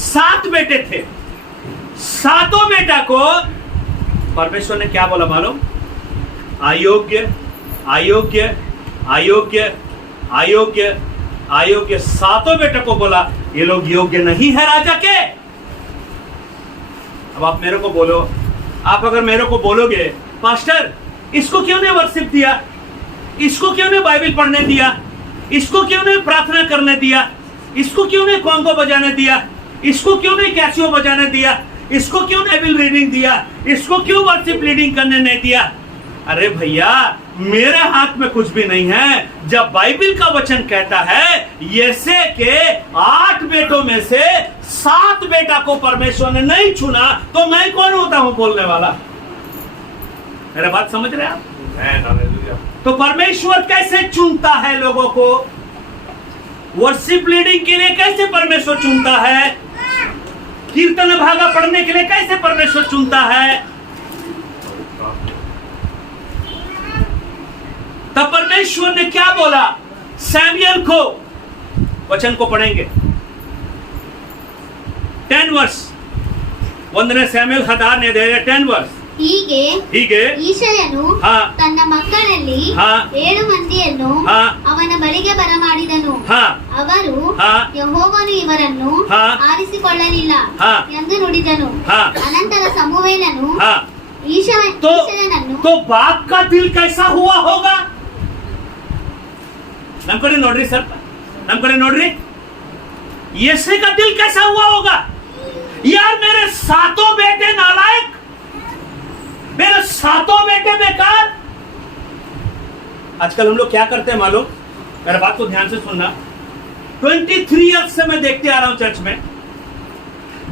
7 बेटे थे सातों बेटा को परमेश्वर ने क्या बोला मालूम अयोग्य अयोग्य अयोग्य अयोग्य अयोग्य सातों बेटे को बोला ये लोग योग्य नहीं है राजा के अब आप मेरे को बोलो आप अगर मेरे को बोलोगे पास्टर इसको क्यों नहीं वर्शिप दिया इसको क्यों नहीं बाइबल पढ़ने दिया इसको क्यों नहीं प्रार्थना करने दिया इसको क्यों नहीं कॉन्गो बजाने दिया इसको क्यों नहीं कैसियो बजाने दिया इसको क्यों नहीं बाइबल रीडिंग दिया इसको क्यों वर्शिप लीडिंग करने नहीं दिया अरे भैया मेरे हाथ में कुछ भी नहीं है जब बाइबल का वचन कहता है यिशै के 8 बेटों में से 7 बेटा को परमेश्वर ने नहीं चुना तो मैं कौन होता हूं बोलने वाला मेरा बात समझ रहे आप तो परमेश्वर कैसे चुनता है लोगों को वर्शिप लीडिंग के लिए कैसे परमेश्वर चुनता है कीर्तन भागा पढ़ने के लिए कैसे परमेश्वर चुनता है तब परमेश्वर ने क्या बोला सैमुएल को वचन को पढ़ेंगे 10 वर्ष 1 सैमुएल 10 वर्ष ಹೀಗೆ ಈಶಯನು ತನ್ನ ಮಕ್ಕಳಲ್ಲಿ 7 ಮಂದಿಯನ್ನು ಅವನ ಬಳಿಗೆ ಬರಮಾಡಿದನು ಅವರು ಯೆಹೋವನು ಇವರನ್ನು ಆರಿಸಿಕೊಳ್ಳಲಿಲ್ಲ ಎಂದು ನುಡಿದನು ಅನಂತರ ಸಮುವೇಲನು ಈಶಯನನ್ನು तो बाप का दिल कैसा हुआ होगा नम कड़े नोड्री सर नम कड़े नोड्री यिशै का दिल कैसा हुआ होगा यार मेरे 7 बेटे नालायक मेरे 7 बेटे बेकार आजकल हम लोग क्या करते हैं मालूम मेरे बात को ध्यान से सुनना 23 ईयर्स से मैं देखते आ रहा हूं चर्च में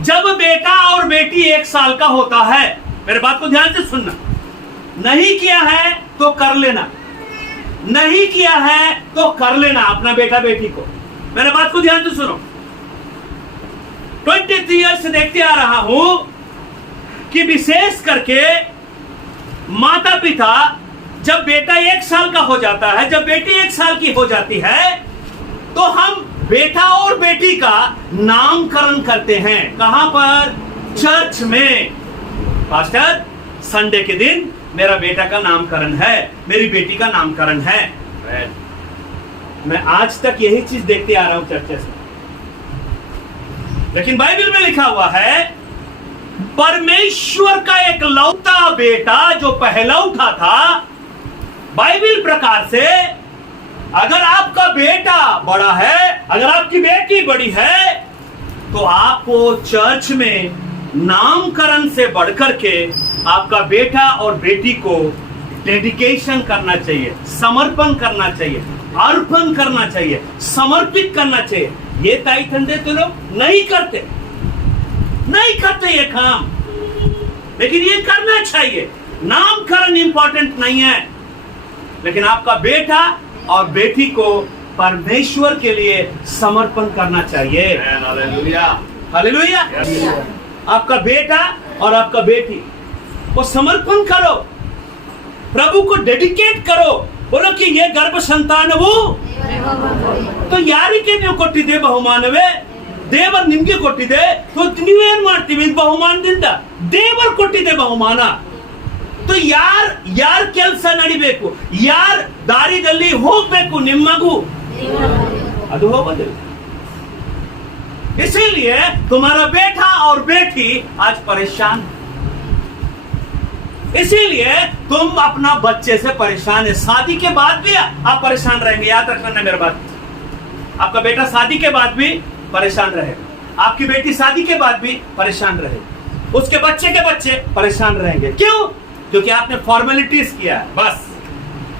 जब बेटा और बेटी 1 साल का होता है मेरे बात को ध्यान से सुनना नहीं किया है तो कर लेना नहीं किया है तो कर लेना अपना बेटा बेटी को। मेरे बात को ध्यान से सुनो। 23 ईयर्स से देखते आ रहा हूं कि विशेष करके माता पिता जब बेटा 1 साल का हो जाता है, जब बेटी 1 साल की हो जाती है, तो हम बेटा और बेटी का नामकरण करते हैं। कहां पर? चर्च में। पास्टर, संडे के दिन मेरा बेटा का नामकरण है, मेरी बेटी का नामकरण है। मैं आज तक यही चीज देखते आ रहा हूं चर्च से। लेकिन बाइबल में लिखा हुआ है परमेश्वर का एक लौता बेटा जो पहलौठा था। बाइबल प्रकार से अगर आपका बेटा बड़ा है, अगर आपकी बेटी बड़ी है, तो आपको चर्च में नामकरण से बढ़कर के आपका बेटा और बेटी को डेडिकेशन करना चाहिए, समर्पण करना चाहिए, अर्पण करना चाहिए, समर्पित करना चाहिए। ये ताई ठंडे तो लोग नहीं करते ये काम, लेकिन ये करना चाहिए। नामकरण इंपॉर्टेंट नहीं है, लेकिन आपका बेटा और बेटी को परमेश्वर के लिए समर्पण करना चाहिए। Hallelujah, hallelujah. आपका बेटा और आपका बेटी को समर्पण करो, प्रभु को डेडिकेट करो। बोलो कि ये गर्भ संतान वो तो ಯಾರಿಗೆ ನೀವು ಕೊಟ್ಟಿದೆ ಬಹುಮಾನವೇ? ದೇವರು ನಿಮಗೆ ಕೊಟ್ಟಿದೆ, ನೀವೇನ್ ಮಾಡ್ತೀವಿ ಬಹುಮಾನದಿಂದ? ದೇವರು ಕೊಟ್ಟಿದೆ ಬಹುಮಾನ. तो ಯಾರ ಕೆಲಸ ನಡಿಬೇಕು, ಯಾರ ದಾರಿಯಲ್ಲಿ ಹೋಗಬೇಕು ನಿಮ್ಮ ಮಗು ಅದು ಹೋಗೋದಿಲ್ಲ। इसीलिए तुम्हारा बेटा और बेटी आज परेशान, इसीलिए तुम अपना बच्चे से परेशान है। शादी के बाद भी आप परेशान रहेंगे, याद रखना मेरी बात। आपका बेटा शादी के बाद भी परेशान रहेगा, आपकी बेटी शादी के बाद भी परेशान रहेगी, उसके बच्चे के बच्चे परेशान रहेंगे। क्यों? क्योंकि आपने फॉर्मेलिटीज किया। बस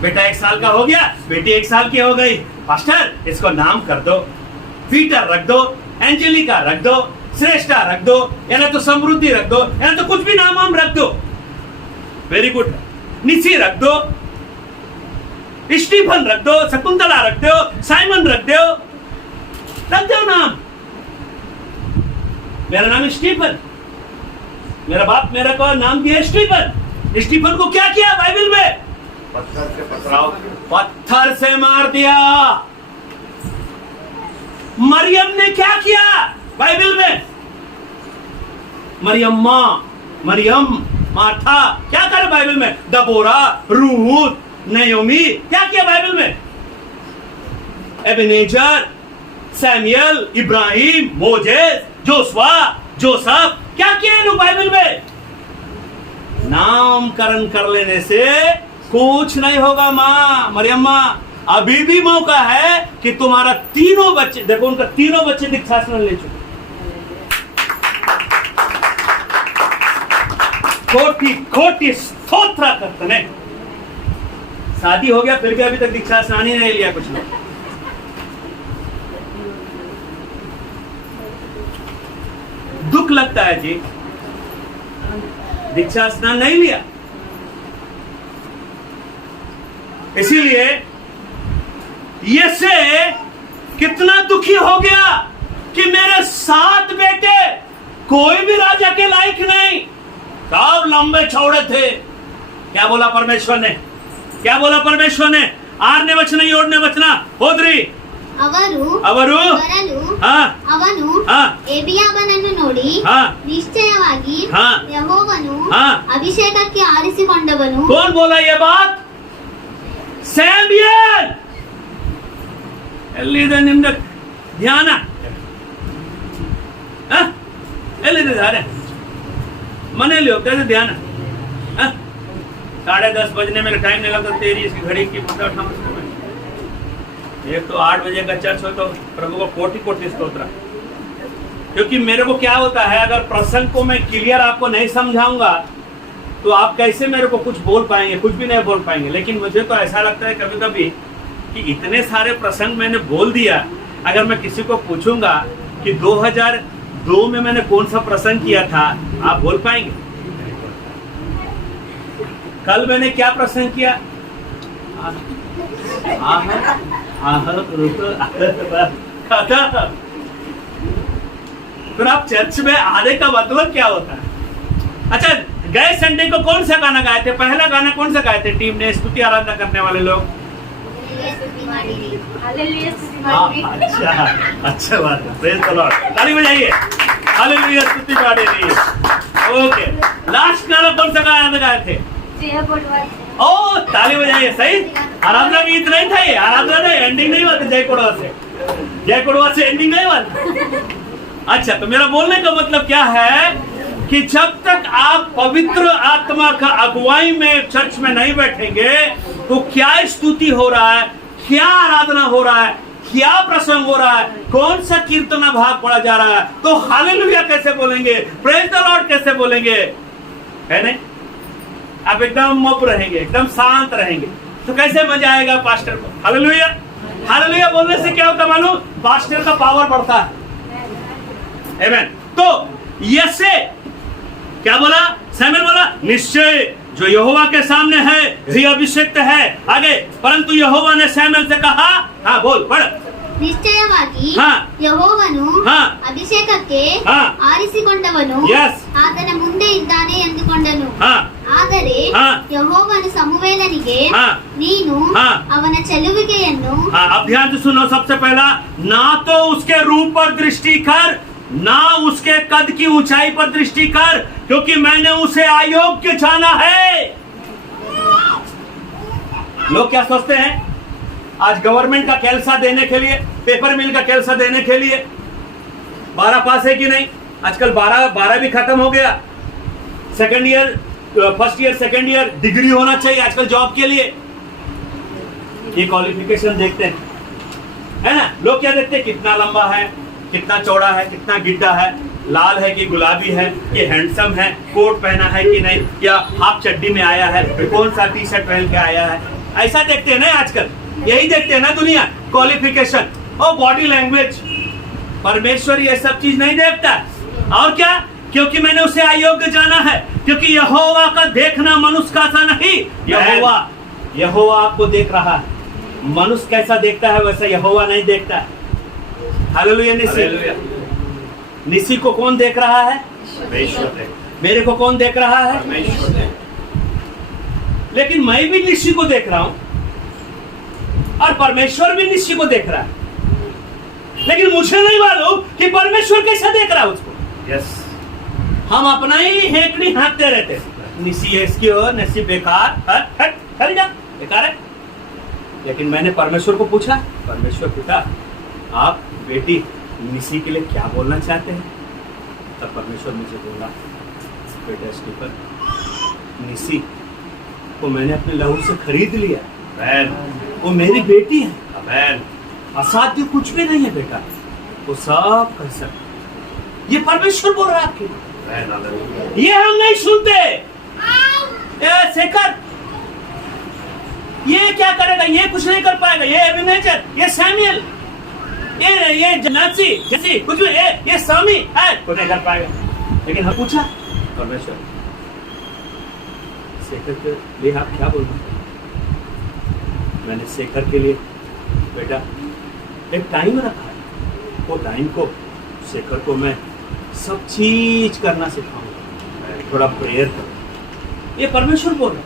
बेटा 1 साल का हो गया, बेटी 1 साल की हो गई, पास्टर इसको नाम कर दो, पीटर रख दो, एंजेलिका रख दो, श्रेष्ठा रख दो, या ना तो समृद्धि रख दो, या ना तो कुछ भी नाम हम रख दो। Very good. निसी रख दो, स्टीफन रख दो, शकुंतला रख दो, साइमन रख दो नाम। मेरा नाम स्टीफन, मेरा बाप मेरा को नाम दिया स्टीफन। स्टीफन को क्या किया बाइबल में? पत्थर से पथराव, पत्थर से मार दिया। मरियम ने क्या किया बाइबल में? मरियम मार्था क्या करे बाइबल में? दबोरा, रूथ, नयोमी क्या किया बाइबल में? Ebenezer, Samuel, Ibrahim, Moses, Joshua, Joseph क्या किया लोग बाइबल में? नामकरण कर लेने से कुछ नहीं होगा। मरियम माँ, अभी भी मौका है कि तुम्हारा तीनों बच्चे, देखो उनका तीनों बच्चे दीक्षा स्नान ले चुके। खोटी स्तोत्र करते हैं। शादी हो गया फिर भी अभी तक दीक्षा स्नान ही नहीं लिया कुछ लोग। दुख लगता है जी, दीक्षा स्नान नहीं लिया। इसीलिए यसे कितना दुखी हो गया कि मेरे 7 बेटे कोई भी राजा के लायक नहीं, सब लंबे चौड़े थे। क्या बोला परमेश्वर ने? क्या बोला परमेश्वर ने? 6ನೇ ವಚನ 7ನೇ ವಚನ ಹೋದ್ರಿ। ಅವರು ಅವನು ಎಬಿಯಾಬನನ್ನು ನೋಡಿ ನಿಶ್ಚಯವಾಗಿ ಯೆಹೋವನು ಅಭಿಷೇಕಕ್ಕೆ ಆರಿಸಿಕೊಂಡವನು। कौन बोला ये बात? ಸ್ಯಾಮ್ಯುಯಲ್। ಎಲ್ಲಿದೆ ನಿಮ್ದು ಧ್ಯಾನ? ಎಲ್ಲಿದೆ ಧಾರೆ? ಮನೆಯಲ್ಲಿ ಹೋಗ್ತಾ ಇದೆ ಧ್ಯಾನ। 10:30 बजने में टाइम नहीं लगता तेरी इसकी घड़ी की पता उठा। एक तो 8 बजे का चर्च हो तो प्रभु को कोटि स्तोत्र। क्योंकि मेरे को क्या होता है, अगर प्रसंग को मैं क्लियर आपको नहीं समझाऊंगा तो आप कैसे मेरे को कुछ बोल पाएंगे? कुछ भी नहीं बोल पाएंगे। लेकिन मुझे तो ऐसा लगता है कभी कभी कि इतने सारे प्रसंग मैंने बोल दिया, अगर मैं किसी को पूछूंगा कि 2002 में मैंने कौन सा प्रसंग किया था, आप बोल पाएंगे? कल मैंने क्या प्रसंग किया? फिर आप चर्च में आने का मतलब क्या होता है? अच्छा, गए संडे को कौन सा गाना गाए थे? पहला गाना कौन सा गाए थे टीम ने, स्तुति आराधना करने वाले लोग? अच्छा बात है, प्रेज द लॉर्ड, ताली बजाइए, हालेलुया, स्तुति पाने रही है। ओके, लास्ट गाना कौन सा गाना गाए थे? ओ, ताली बजाइए, सही। आराधना गीत नहीं था ये, आराधना नहीं, एंडिंग नहीं हुआ था जय कोड़वा से एंडिंग नहीं हुआ। अच्छा, तो मेरा बोलने का मतलब क्या है कि जब तक आप पवित्र आत्मा का अगुवाई में चर्च में नहीं बैठेंगे तो क्या स्तुति हो रहा है, क्या आराधना हो रहा है, क्या प्रसंग हो रहा है, कौन सा कीर्तना भाग पढ़ा जा रहा है, तो हालेलुया कैसे बोलेंगे, प्रेज द लॉर्ड कैसे बोलेंगे, है नहीं? आप एकदम मौन रहेंगे, एकदम शांत रहेंगे, तो कैसे मजा आएगा पास्टर को? हालेलुया, हालेलुया बोलने से क्या होता मालूम? पास्टर का पावर बढ़ता है। आमेन। तो यसे क्या बोला? सैमुएल बोला, निश्चय जो यहोवा के सामने है वही अभिषिक्त है। आगे, परंतु यहोवा ने सैमुएल से कहा, हाँ बोल, पढ़। ನಿಶ್ಚಯವಾಗಿ हाँ, ಯೆಹೋವನು हाँ, ಅಭಿಷೇಕಕ್ಕೆ हाँ, ಆರಿಸಿಕೊಂಡವನು Yes. ಆತನ ಮುಂದೆ ಇದ್ದಾನೆ ಎಂದುಕೊಂಡನು. हाँ, ಆದರೆ हाँ, ಯೆಹೋವನು ಸಮುವೇಲನಿಗೆ हाँ, ನೀನು हाँ, ಅವನ ಚೆಲುವಿಕೆಯನ್ನು हाँ। अब ध्यान से सुनो, सबसे पहला, ना तो उसके रूप पर दृष्टि कर, ना उसके कद की ऊंचाई पर दृष्टि कर, क्योंकि मैंने उसे अयोग्य जाना है। लोग क्या सोचते हैं? आज गवर्नमेंट का केल्सा देने के लिए, पेपर मिल का केल्सा देने के लिए 12 पास है कि नहीं? आजकल 12 भी खत्म हो गया। Second year, first year, second year degree होना चाहिए आजकल जॉब के लिए। ये क्वालिफिकेशन देखते हैं, है ना? लोग क्या देखते हैं? कितना लंबा है, कितना चौड़ा है, कितना गिड्ढा है, लाल है कि गुलाबी है, ये हैंडसम है, कोट पहना है कि नहीं, या हाफ चड्डी में आया है, कौन सा टी शर्ट पहन के आया है, ऐसा देखते हैं ना आजकल। यही देखते हैं ना दुनिया, क्वालिफिकेशन और बॉडी लैंग्वेज। परमेश्वर ये सब चीज नहीं देखता। और क्या? क्योंकि मैंने उसे अयोग्य जाना है, क्योंकि यहोवा का देखना मनुष्य का सा नहीं। यहोवा आपको देख रहा है। मनुष्य कैसा देखता है वैसा यहोवा नहीं देखता है। हालेलुया। निसी को कौन देख रहा है? मेरे को कौन देख रहा है? लेकिन मैं भी निसी को देख रहा हूं और परमेश्वर भी निसी को देख रहा है, लेकिन मुझे नहीं मालूम कि परमेश्वर कैसा देख रहा है उसको। यस, हम अपना ही हेकड़ी हाँकते रहते, निसी इसकी हो, निसी बेकार, हट जा, बेकार है। लेकिन मैंने परमेश्वर को पूछा, परमेश्वर पिता आप बेटी निसी के लिए क्या बोलना चाहते हैं? तब परमेश्वर मुझे बोला, बेटा स्टीफन, निसी को मैंने अपने लहू से खरीद लिया, वो मेरी बेटी है, असाध्य कुछ भी नहीं है बेटा, वो सब कर सकते। ये परमेश्वर बोल रहा है आपके, ये हम नहीं सुनते। शेखर ये क्या करेगा? ये कुछ नहीं कर पाएगा। ये एबेनेजर, ये सैमुएल, ये जैसी कुछ भी, ये स्वामी है, कुछ नहीं कर पाएगा। लेकिन हम पूछा परमेश्वर, शेखर के लिए आप क्या बोल रहे? मैंने शेखर के लिए बेटा एक टाइम रखा है, वो टाइम को शेखर को मैं सब चीज करना सिखाऊंगा, थोड़ा प्रेयर करो। ये परमेश्वर बोल रहे।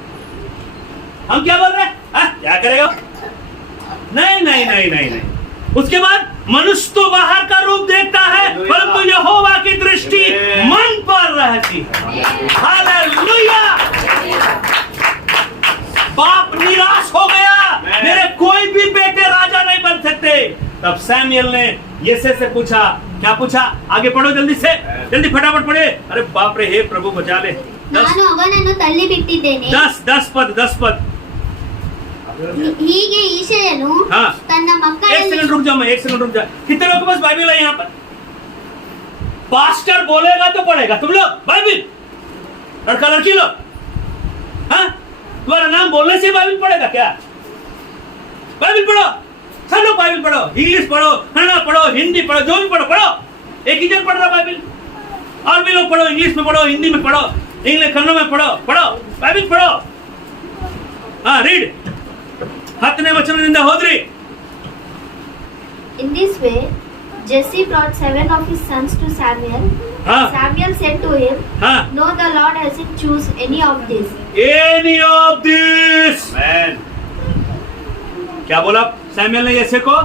हम क्या बोल रहे हैं? क्या करेगा? नहीं नहीं नहीं नहीं नहीं। उसके बाद मनुष्य तो बाहर का रूप देखता है, परंतु यहोवा की दृष्टि मन पर रहती है। हालेलुया। बाप निराश हो गया, मेरे कोई भी बेटे राजा नहीं बन सकते। तब सैमुएल ने यिशै से पूछा, क्या पूछा? आगे पढ़ो जल्दी से, जल्दी फटाफट पढ़े। अरे बाप रे, हे प्रभु बचा ले। ನಾನು ಅವನನ್ನು ತಳ್ಳಿಬಿಟ್ಟಿದ್ದೇನೆ। 10 पद। ಹೀಗೆ ಈಶೆಯನು ತನ್ನ ಮಕ್ಕಳಲ್ಲಿ एक सेकंड रुक जा। कितने लोगों के पास बाइबल है यहाँ पर? पास्टर बोलेगा तो पढ़ेगा। तुम लोग बाइबल, लड़का लड़की लोग, हाँ, तुम्हारा नाम बोलने से बाइबल पढ़ेगा क्या? बाइबल पढ़ो, सब लोग बाइबल पढ़ो, इंग्लिश पढ़ो, कन्नड़ पढ़ो, हिंदी पढ़ो, जो भी पढ़ो। एक ही जन पढ़ रहा बाइबल, और भी लोग पढ़ो, इंग्लिश में पढ़ो, हिंदी में पढ़ो, इंग्लिश कन्नड़ में पढ़ो, बाइबल पढ़ो। हाँ, रीड। ಹತ್ತನೇ ವಚನದಿಂದ ಹೋದ್ರಿ. In this way, Jesse brought 7 of his sons to Samuel. हाँ. Samuel said to him, हाँ. No, the Lord hasn't choose any of this. Any of this. क्या बोला सैमुएल ने यसे को?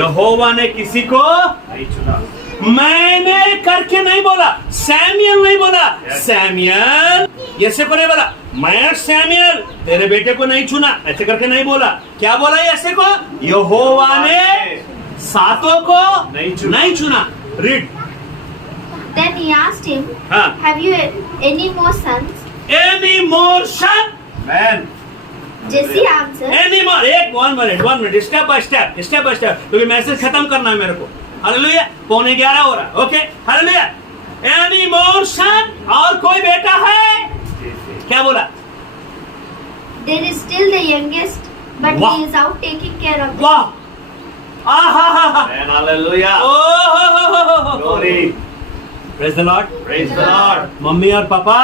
यहोवा ने किसी को नहीं चुना. मैंने करके नहीं बोला, सैमुएल नहीं बोला. सैमुएल यसे को नहीं बोला, मैं सैमुएल तेरे बेटे को नहीं चुना, ऐसे करके नहीं बोला. क्या बोला यसे को? यहोवा ने सातों को नहीं चुना. Read. Then he asked him, हाँ. Have you any more sons? Any more son? Jesse answered, Any more? एक 1 minute, step by step, क्योंकि मैसेज खत्म करना है मेरे को. हालेलुया. 11:15 हो रहा. Okay. Hallelujah. Any more son? और कोई बेटा है? क्या बोला? There is still the youngest, but वाह. he is out taking care of them. वाह. आहा. Hallelujah. Oh. Glory. Praise the Lord. Praise the Lord. Mummy और पापा,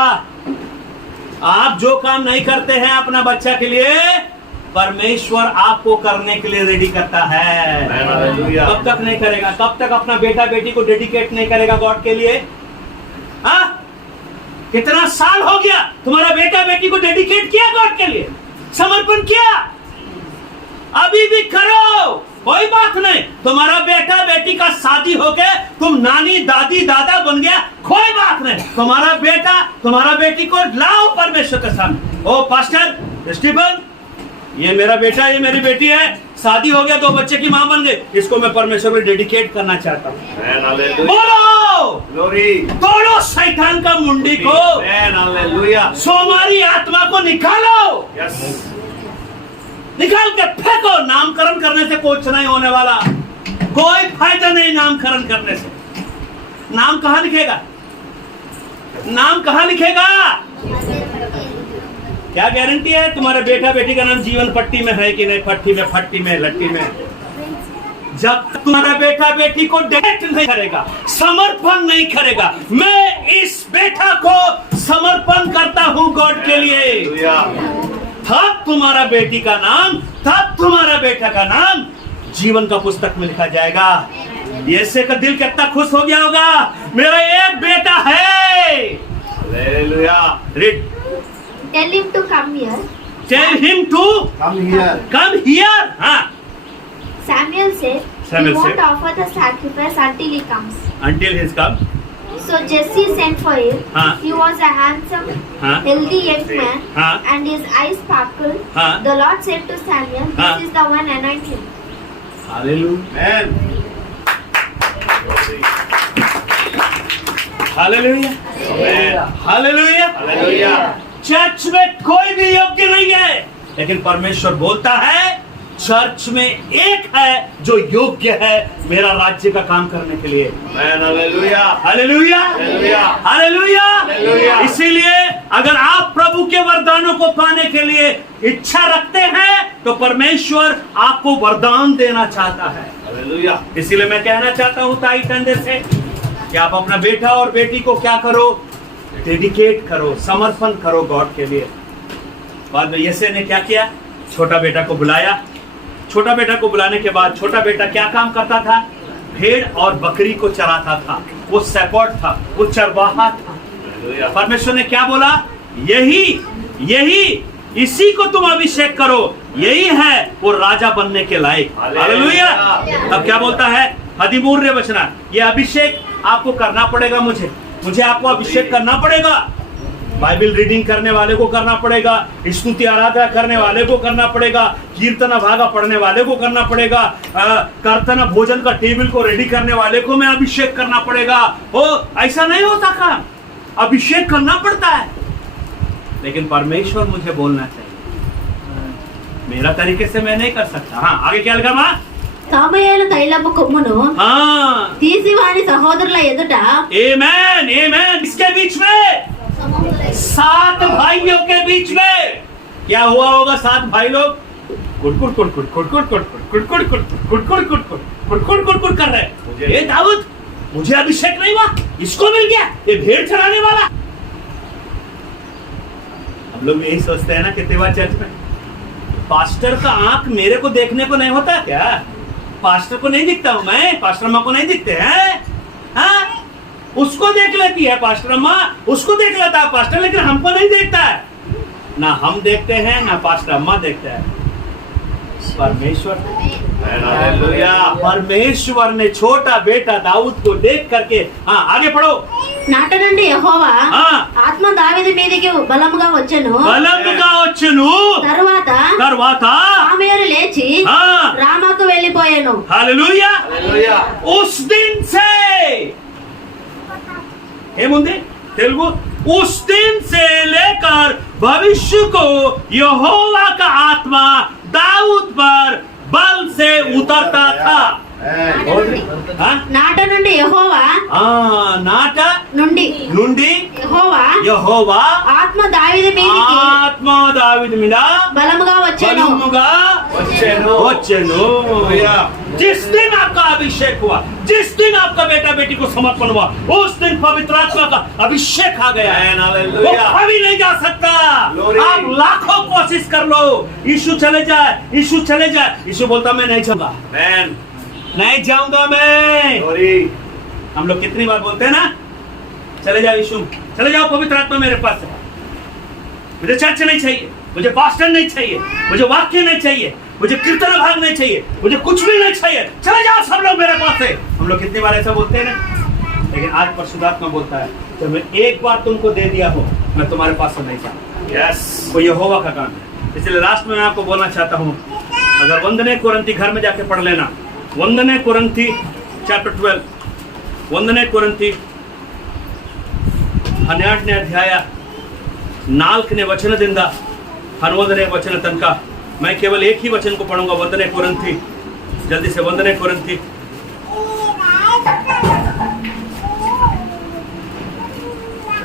आप जो काम नहीं करते हैं अपना बच्चा के लिए, परमेश्वर आपको करने के लिए रेडी करता है. Hallelujah. कब तक नहीं करेगा? कब तक अपना बेटा बेटी को डेडिकेट नहीं करेगा गॉड के लिए? हाँ? कितना साल हो गया तुम्हारा बेटा बेटी को डेडिकेट किया गॉड के लिए, समर्पण किया? अभी भी करो, कोई बात नहीं. तुम्हारा बेटा बेटी का शादी हो गया, तुम नानी दादी दादा बन गया, कोई बात नहीं. तुम्हारा बेटा तुम्हारा बेटी को लाओ परमेश्वर के सामने. ओ पास्टर स्टीफन, ये मेरा बेटा, ये मेरी बेटी है, शादी हो गया, 2 बच्चे की मां बन गई, इसको मैं परमेश्वर को डेडिकेट करना चाहता हूँ. Hallelujah. बोलो, Glory. तोड़ो शैतान का मुंडी को, Hallelujah. सोमारी आत्मा को निकालो. Yes. निकाल के फेंको. नामकरण करने से कुछ नहीं होने वाला, कोई फायदा नहीं नामकरण करने से. नाम कहाँ लिखेगा? नाम कहाँ लिखेगा? क्या गारंटी है तुम्हारे बेटा बेटी का नाम जीवन पट्टी में है कि नहीं? पट्टी में, फट्टी में, लट्टी में. जब तक तुम्हारा बेटा बेटी को डेट नहीं करेगा, समर्पण नहीं करेगा, मैं इस बेटा को समर्पण करता हूँ गॉड के लिए, Hallelujah. तब तुम्हारा बेटी का नाम, तब तुम्हारा बेटा का नाम जीवन का पुस्तक में लिखा जाएगा. ऐसे का दिल कितना खुश हो गया होगा, मेरा एक बेटा है. Hallelujah. Read. Tell him to come here. Tell him to Come here. come here. हाँ. Samuel said, Samuel He won't said. offer the sacrifice until he comes. Until he's come. So Jesse sent for him. हाँ. He was a handsome, हाँ. healthy young man, हाँ. and his eyes sparkled. हाँ. The Lord said to Samuel, This हाँ. is the one, anoint him. Hallelujah. Amen. Hallelujah. Amen. Hallelujah. Hallelujah. Church में कोई भी योग्य नहीं है, लेकिन परमेश्वर बोलता है चर्च में एक है जो योग्य है मेरा राज्य का काम करने के लिए. Amen. Hallelujah. Hallelujah. Hallelujah. Hallelujah. Hallelujah. इसीलिए अगर आप प्रभु के वरदानों को पाने के लिए इच्छा रखते हैं तो परमेश्वर आपको वरदान देना चाहता है. Hallelujah. इसीलिए मैं कहना चाहता हूँ ताई कंधे से कि आप अपना बेटा और बेटी को क्या करो? डेडिकेट करो, समर्पण करो गॉड के लिए. बाद में यसे ने क्या किया? छोटा बेटा को बुलाया. छोटा बेटा को बुलाने के बाद छोटा बेटा क्या काम करता था? भेड़ और बकरी को चराता था. वो सेपर्ड था, वो चरवाहा था. Hallelujah. परमेश्वर ने क्या बोला? यही इसी को तुम अभिषेक करो, यही है वो राजा बनने के लायक. हालेलुया. अब क्या बोलता है? 13 वचन, ये अभिषेक आपको करना पड़ेगा. मुझे आपको अभिषेक करना पड़ेगा. बाइबल रीडिंग करने वाले को करना पड़ेगा, स्तुति आराधना करने वाले को करना पड़ेगा, कीर्तन भागा पढ़ने वाले को करना पड़ेगा, कीर्तन भोजन का टेबल को रेडी करने वाले को मैं अभिषेक करना पड़ेगा. ओ ऐसा नहीं होता काम, अभिषेक करना पड़ता है. लेकिन परमेश्वर मुझे बोलना चाहिए, मेरा तरीके से मैं नहीं कर सकता. हाँ, आगे क्या लगा माँ? సమయాలు తైలపు కొమ్మును हाँ, తీసి వాని సహోదరుల ఎదుట आमेन, आमेन. इसके बीच में 7 भाइयों के बीच में क्या हुआ होगा? 7 भाई लोग कुट कर रहे. ये दाऊद, मुझे अभिषेक नहीं हुआ, इसको मिल गया, ये भेड़ चराने वाला. हम लोग यही सोचते हैं ना कि तेवा चर्च में पास्टर का आंख मेरे को देखने को नहीं होता क्या? पास्टर को नहीं दिखता हूं मैं? पास्टर अम्मा को नहीं दिखते हैं? हाँ? उसको देख लेती है पास्टर अम्मा, उसको देख लेता है पास्टर, लेकिन हमको नहीं देखता है। ना हम देखते हैं ना पास्टर अम्मा देखते हैं, परमेश्वर। परमेश्वर ने छोटा बेटा दाऊद को देख करके, हाँ आगे पढ़ो। నాట నుండి యెహోవా ఆ. ఆత్మ దావీదు మీదికి బలముగా వచ్చెను. బలముగా వచ్చెను. తరువాత సాముయేలు లేచి हाँ రామాకు వెళ్ళిపోయాను. हालेलुया। उस दिन से ఏముంది తెలుగు? उस दिन से लेकर भविष्य को यहोवा का आत्मा दाऊद पर बल से उतरता था। हाँ? నాట నుండి యెహోవా నాట నుండి నుండి యెహోవా ఆత్మ దావీదు మీదికి ఆత్మ దావీదు మీద బలముగా వచ్చెను. వచ్చెను। जिस दिन आपका अभिषेक हुआ, जिस दिन आपका बेटा बेटी को समर्पण हुआ, उस दिन पवित्र आत्मा का अभिषेक आ गया है। वो कभी नहीं जा सकता। आप लाखों कोशिश कर लो, यीशु चले जाए, यीशु चले जाए, यीशु बोलता मैं नहीं जाऊंगा, नहीं जाऊंगा मैं। हम लोग कितनी बार बोलते हैं ना, चले जाओ यीशु, चले जाओ पवित्र आत्मा मेरे पास है। मुझे चर्च नहीं चाहिए, मुझे पास्टर नहीं चाहिए, मुझे वाक्य नहीं चाहिए, मुझे कीर्तन भाग नहीं चाहिए, मुझे कुछ भी नहीं चाहिए, चले जाओ सब लोग मेरे पास से। हम लोग कितनी बार ऐसा बोलते हैं ना, लेकिन आज परिशुद्धात्मा बोलता है जब मैं एक बार तुमको दे दिया हो, मैं तुम्हारे पास से नहीं चाहता। यस, वो यहोवा का काम है। इसलिए लास्ट में मैं आपको बोलना चाहता हूँ, अगर वंदने कुरिन्थी घर में जाके पढ़ लेना, वंदने कुरिन्थी चैप्टर 12, वंदने कुरिन्थी 12ನೇ ಅಧ್ಯಾಯ 4ನೇ ವಚನದಿಂದ 11ನೇ ವಚನ तनक मैं केवल एक ही वचन को पढ़ूंगा। वंदने कुरिन्थी, जल्दी से वंदने कुरिन्थी,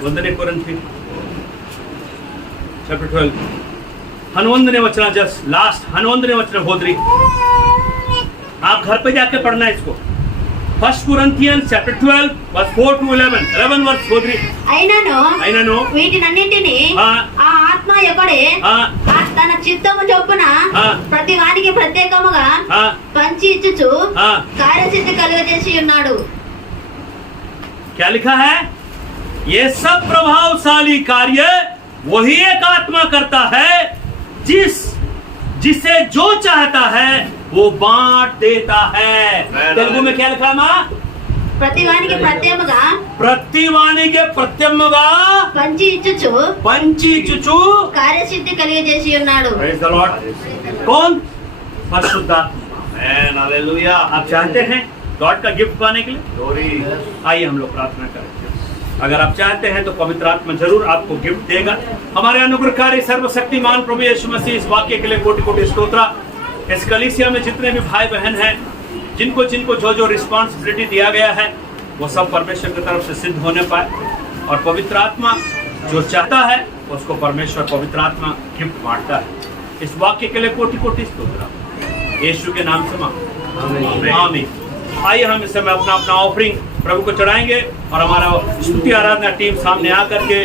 वंदने कुरिन्थी चैप्टर 12 11ನೇ वचन, जस्ट लास्ट 11ನೇ वचन होद्री। आप घर पे जाके पढ़ना है इसको। First Corinthians chapter 12 verse 4 to 11 verse होद्री। అయినను వీటినన్నింటినీ ఆ. ఆ ఆత్మ యొక్కడే తన చిత్తము చొప్పున ఆ. ప్రతి వానికి ప్రత్యేకముగా हाँ పంచి ఇచ్చుచు हाँ కార్యసిద్ధి కలుగజేసి ఉన్నాడు. क्या लिखा है? ये सब प्रभावशाली कार्य वही एक आत्मा करता है, जिसे जो चाहता है वो बांट देता है। तेलुगु में क्या लिखा है माँ? ప్రతి వానికి ప్రత్యేకముగా प्रतिवानिके प्रत्यमुगा పంచి ఇచ్చుచు पंचीचुचु కార్యసిద్ధి కలిగజేసి ఉన్నాడు. Praise the Lord। कौन? परिशुद्धात्मा। हालेलुया। आप चाहते हैं गॉड का गिफ्ट पाने के लिए? आइए हम लोग प्रार्थना करें। अगर आप चाहते हैं तो पवित्र आत्मा जरूर आपको गिफ्ट देगा। हमारे अनुग्रहकारी सर्वशक्तिमान प्रभु यीशु मसीह, इस वाक्य के लिए कोटि कोटि स्तोत्र। इस कलीसिया में जितने भी भाई बहन हैं, जिनको जिनको जो जो रिस्पॉन्सिबिलिटी दिया गया है, वो सब परमेश्वर की तरफ से सिद्ध होने पाए, और पवित्र आत्मा जो चाहता है उसको परमेश्वर पवित्र आत्मा गिफ्ट बांटता है। इस वाक्य के लिए कोटि कोटि स्तोत्र यीशु के नाम से मांगते हैं। आमीन। आइए हम इस समय अपना अपना ऑफरिंग प्रभु को चढ़ाएंगे, और हमारा स्तुति आराधना टीम सामने आकर के